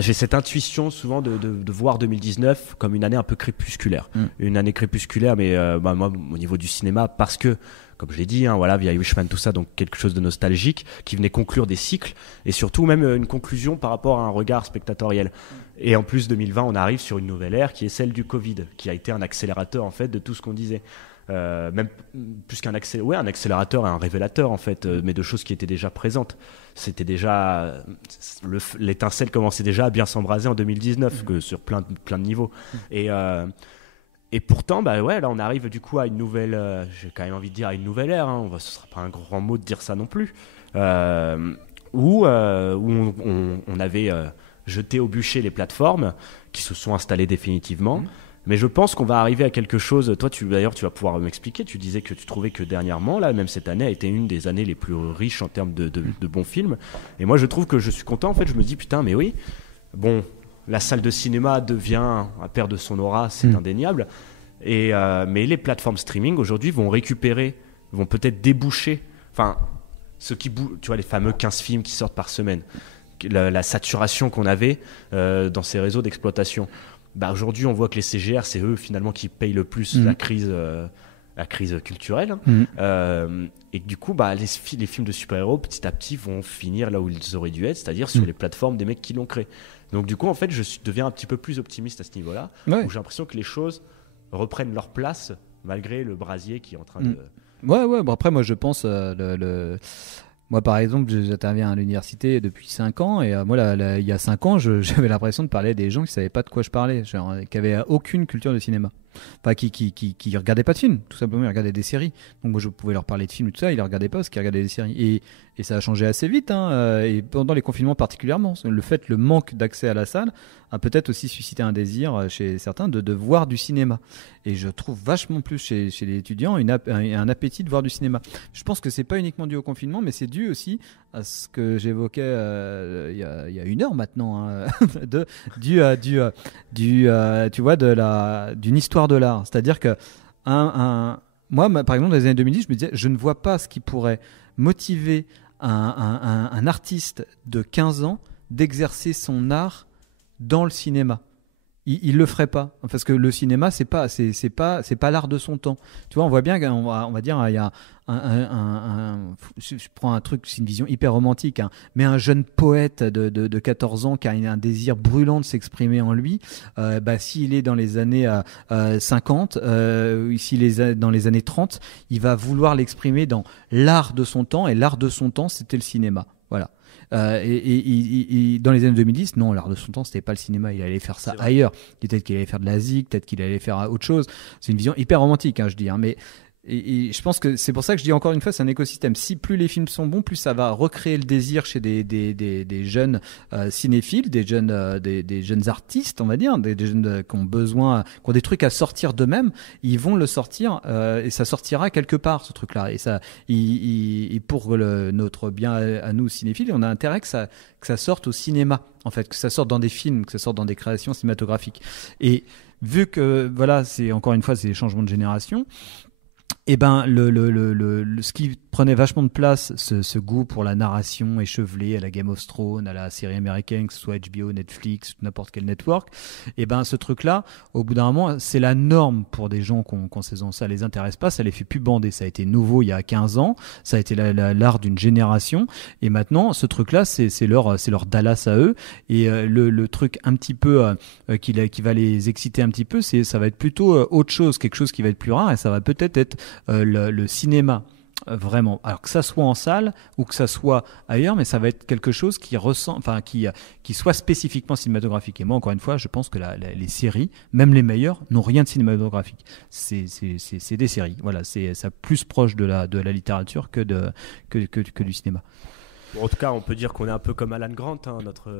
j'ai cette intuition souvent de voir 2019 comme une année un peu crépusculaire. Une année crépusculaire, mais moi, au niveau du cinéma, parce que, comme je l'ai dit, via Irishman, tout ça, donc quelque chose de nostalgique qui venait conclure des cycles et surtout même une conclusion par rapport à un regard spectatoriel. Et en plus, 2020, on arrive sur une nouvelle ère qui est celle du Covid, qui a été un accélérateur, en fait, de tout ce qu'on disait. Même plus qu'un un accélérateur et un révélateur en fait, mais de choses qui étaient déjà présentes. C'était déjà l'étincelle commençait déjà à bien s'embraser en 2019 que sur plein de niveaux. Et pourtant là on arrive du coup à une nouvelle, j'ai quand même envie de dire à une nouvelle ère. Ce sera pas un grand mot de dire ça non plus. Où on avait jeté au bûcher les plateformes qui se sont installées définitivement. Mais je pense qu'on va arriver à quelque chose. Toi, d'ailleurs, tu vas pouvoir m'expliquer. Tu disais que tu trouvais que dernièrement, là, même cette année, a été une des années les plus riches en termes de bons films. Et moi, je trouve que je suis content. En fait, je me dis, putain, mais oui. Bon, la salle de cinéma perd de son aura, c'est indéniable. Mais les plateformes streaming, aujourd'hui, vont peut-être déboucher. Enfin, tu vois, les fameux 15 films qui sortent par semaine. La saturation qu'on avait dans ces réseaux d'exploitation. Aujourd'hui, on voit que les CGR, c'est eux finalement qui payent le plus la crise culturelle. Et que du coup, les films de super-héros, petit à petit, vont finir là où ils auraient dû être, c'est-à-dire sur les plateformes des mecs qui l'ont créé. Donc du coup, en fait, je deviens un petit peu plus optimiste à ce niveau-là, où j'ai l'impression que les choses reprennent leur place, malgré le brasier qui est en train de... Ouais, après, moi, je pense... Moi, par exemple, j'interviens à l'université depuis 5 ans et moi, il y a 5 ans, j'avais l'impression de parler à des gens qui savaient pas de quoi je parlais, genre, qui avaient aucune culture de cinéma. Enfin, qui regardaient pas de films, tout simplement, ils regardaient des séries. Donc moi, je pouvais leur parler de films et tout ça, ils les regardaient pas parce qu'ils regardaient des séries. Et ça a changé assez vite, hein, et pendant les confinements particulièrement. Le manque d'accès à la salle a peut-être aussi suscité un désir chez certains de voir du cinéma. Et je trouve vachement plus chez les étudiants un appétit de voir du cinéma. Je pense que c'est pas uniquement dû au confinement, mais c'est dû aussi à ce que j'évoquais il y a 1 heure maintenant, hein, tu vois, d'une histoire de l'art. C'est-à-dire que moi, par exemple, dans les années 2010, je me disais, je ne vois pas ce qui pourrait motiver un artiste de 15 ans d'exercer son art dans le cinéma. Il le ferait pas, parce que le cinéma c'est pas l'art de son temps. Tu vois, on voit bien qu'on va dire, il y a je prends un truc, c'est une vision hyper romantique, hein, mais un jeune poète de 14 ans qui a un désir brûlant de s'exprimer en lui, s'il est dans les années 50, s'il est dans les années 30, il va vouloir l'exprimer dans l'art de son temps, et l'art de son temps c'était le cinéma. Voilà. Et dans les années 2010, non, l'art de son temps, c'était pas le cinéma, il allait faire ça ailleurs. Peut-être qu'il allait faire de la zik, peut-être qu'il allait faire autre chose. C'est une vision hyper romantique, hein, je dis, hein, mais et je pense que c'est pour ça que je dis encore une fois, c'est un écosystème. Si plus les films sont bons, plus ça va recréer le désir chez des jeunes cinéphiles, des jeunes artistes, on va dire, des jeunes qui ont besoin, qui ont des trucs à sortir d'eux-mêmes. Ils vont le sortir et ça sortira quelque part, ce truc-là. Et ça, pour notre bien à nous cinéphiles, on a intérêt que ça sorte au cinéma, en fait, que ça sorte dans des films, que ça sorte dans des créations cinématographiques. Et vu que voilà, c'est encore une fois, c'est des changements de génération. Et ben ce qui prenait vachement de place, ce goût pour la narration échevelée à la Game of Thrones, à la série américaine, que ce soit HBO, Netflix, n'importe quel network, et ben ce truc-là, au bout d'un moment, c'est la norme pour des gens qui ont 16 ans. Ça les intéresse pas, ça les fait plus bander. Ça a été nouveau il y a 15 ans, ça a été l'art d'une génération, et maintenant ce truc-là, c'est leur Dallas à eux. Et le truc un petit peu qui va les exciter un petit peu, ça va être plutôt autre chose, quelque chose qui va être plus rare, et ça va peut-être être le cinéma, vraiment. Alors que ça soit en salle ou que ça soit ailleurs, mais ça va être quelque chose qui soit spécifiquement cinématographique. Et moi, encore une fois, je pense que les séries, même les meilleures, n'ont rien de cinématographique. C'est des séries. Voilà, c'est plus proche de la littérature que du cinéma. Bon, en tout cas, on peut dire qu'on est un peu comme Alan Grant, hein, notre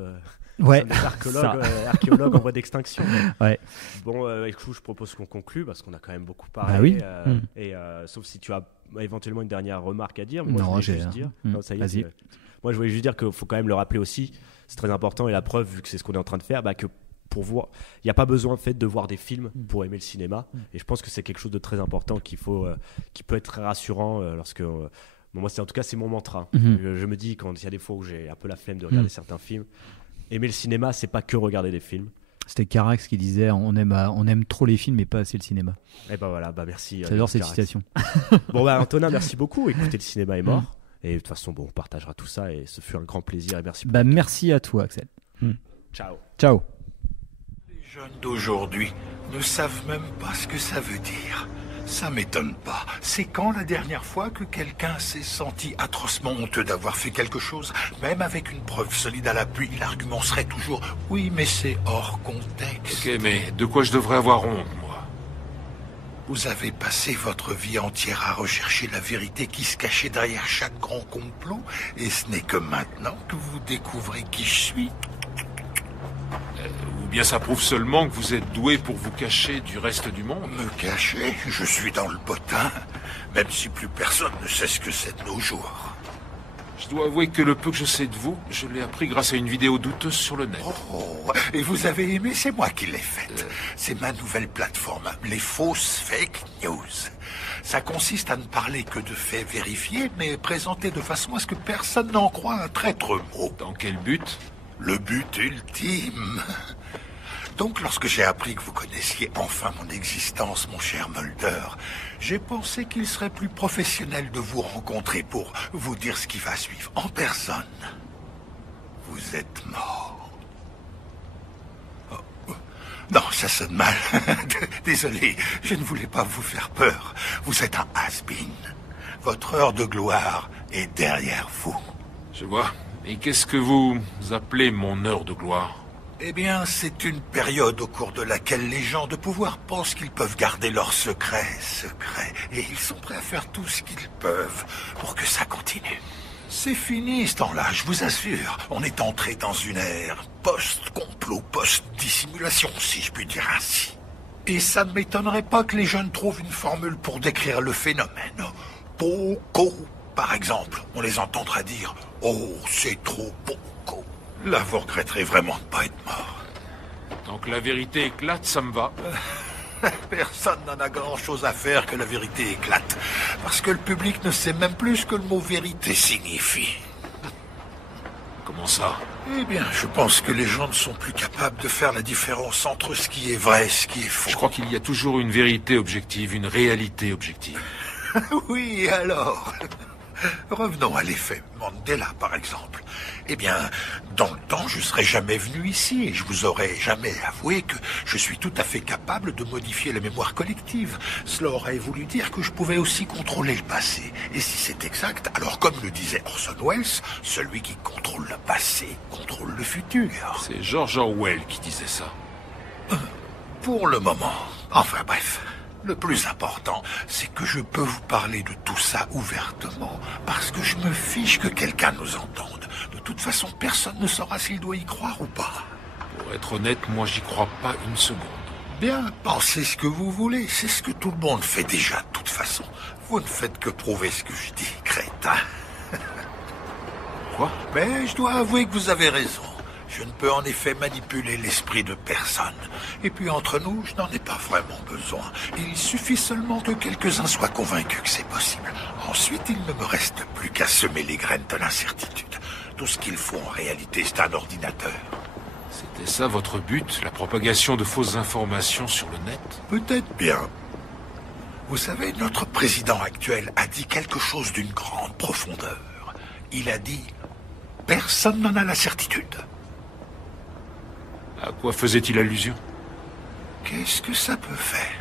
archéologue en voie d'extinction. Ouais. Bon, écoute, je propose qu'on conclue parce qu'on a quand même beaucoup parlé. Et sauf si tu as éventuellement une dernière remarque à dire. Moi, non, je voulais juste dire. Non, ça y est, moi, je voulais juste dire qu'il faut quand même le rappeler aussi. C'est très important, et la preuve, vu que c'est ce qu'on est en train de faire, que pour voir, il n'y a pas besoin en fait de voir des films pour aimer le cinéma. Et je pense que c'est quelque chose de très important qui peut être très rassurant lorsque. Bon, moi, en tout cas, c'est mon mantra. Je me dis, quand il y a des fois où j'ai un peu la flemme de regarder certains films, aimer le cinéma, c'est pas que regarder des films. C'était Carax qui disait on aime trop les films mais pas assez le cinéma. Et ben voilà, merci. J'adore cette citation. Bon, Antonin, merci beaucoup. Écoutez, le cinéma est mort. Et de toute façon, on partagera tout ça et ce fut un grand plaisir. Et merci. Merci à toi, Axel. Ciao. Ciao. Les jeunes d'aujourd'hui ne savent même pas ce que ça veut dire. Ça m'étonne pas. C'est quand la dernière fois que quelqu'un s'est senti atrocement honteux d'avoir fait quelque chose? Même avec une preuve solide à l'appui, l'argument serait toujours « Oui, mais c'est hors contexte ». Ok, mais de quoi je devrais avoir honte, moi? Vous avez passé votre vie entière à rechercher la vérité qui se cachait derrière chaque grand complot, et ce n'est que maintenant que vous découvrez qui je suis. Ou bien ça prouve seulement que vous êtes doué pour vous cacher du reste du monde. Me cacher? Je suis dans le bottin, même si plus personne ne sait ce que c'est de nos jours. Je dois avouer que le peu que je sais de vous, je l'ai appris grâce à une vidéo douteuse sur le net. Oh, et vous avez aimé? C'est moi qui l'ai faite. C'est ma nouvelle plateforme, les fausses fake news. Ça consiste à ne parler que de faits vérifiés, mais présentés de façon à ce que personne n'en croie un traître mot. Dans quel but? Le but ultime. Donc, lorsque j'ai appris que vous connaissiez enfin mon existence, mon cher Mulder, j'ai pensé qu'il serait plus professionnel de vous rencontrer pour vous dire ce qui va suivre en personne. Vous êtes mort. Oh. Non, ça sonne mal. Désolé, je ne voulais pas vous faire peur. Vous êtes un has-been. Votre heure de gloire est derrière vous. Je vois. Et qu'est-ce que vous appelez mon heure de gloire? Eh bien, c'est une période au cours de laquelle les gens de pouvoir pensent qu'ils peuvent garder leurs secrets secrets. Et ils sont prêts à faire tout ce qu'ils peuvent pour que ça continue. C'est fini ce temps-là, je vous assure. On est entré dans une ère post-complot, post-dissimulation, si je puis dire ainsi. Et ça ne m'étonnerait pas que les jeunes trouvent une formule pour décrire le phénomène. Poco, par exemple. On les entendra dire « Oh, c'est trop poco ». Là, vous regretterez vraiment de ne pas être mort. Tant que la vérité éclate, ça me va. Personne n'en a grand-chose à faire que la vérité éclate. Parce que le public ne sait même plus ce que le mot vérité signifie. Comment ça? Eh bien, je pense que les gens ne sont plus capables de faire la différence entre ce qui est vrai et ce qui est faux. Je crois qu'il y a toujours une vérité objective, une réalité objective. Oui, alors... Revenons à l'effet Mandela, par exemple. Eh bien, dans le temps, je serais jamais venu ici et je vous aurais jamais avoué que je suis tout à fait capable de modifier la mémoire collective. Cela aurait voulu dire que je pouvais aussi contrôler le passé. Et si c'est exact, alors comme le disait Orson Welles, celui qui contrôle le passé contrôle le futur. C'est George Orwell qui disait ça. Pour le moment. Enfin bref. Le plus important, c'est que je peux vous parler de tout ça ouvertement, parce que je me fiche que quelqu'un nous entende. De toute façon, personne ne saura s'il doit y croire ou pas. Pour être honnête, moi j'y crois pas une seconde. Bien, pensez ce que vous voulez, c'est ce que tout le monde fait déjà de toute façon. Vous ne faites que prouver ce que je dis, crétin. Quoi? Mais je dois avouer que vous avez raison. Je ne peux en effet manipuler l'esprit de personne. Et puis entre nous, je n'en ai pas vraiment besoin. Il suffit seulement que quelques-uns soient convaincus que c'est possible. Ensuite, il ne me reste plus qu'à semer les graines de l'incertitude. Tout ce qu'il faut en réalité, c'est un ordinateur. C'était ça votre but, la propagation de fausses informations sur le net? Peut-être bien. Vous savez, notre président actuel a dit quelque chose d'une grande profondeur. Il a dit « Personne n'en a la certitude ». À quoi faisait-il allusion? Qu'est-ce que ça peut faire?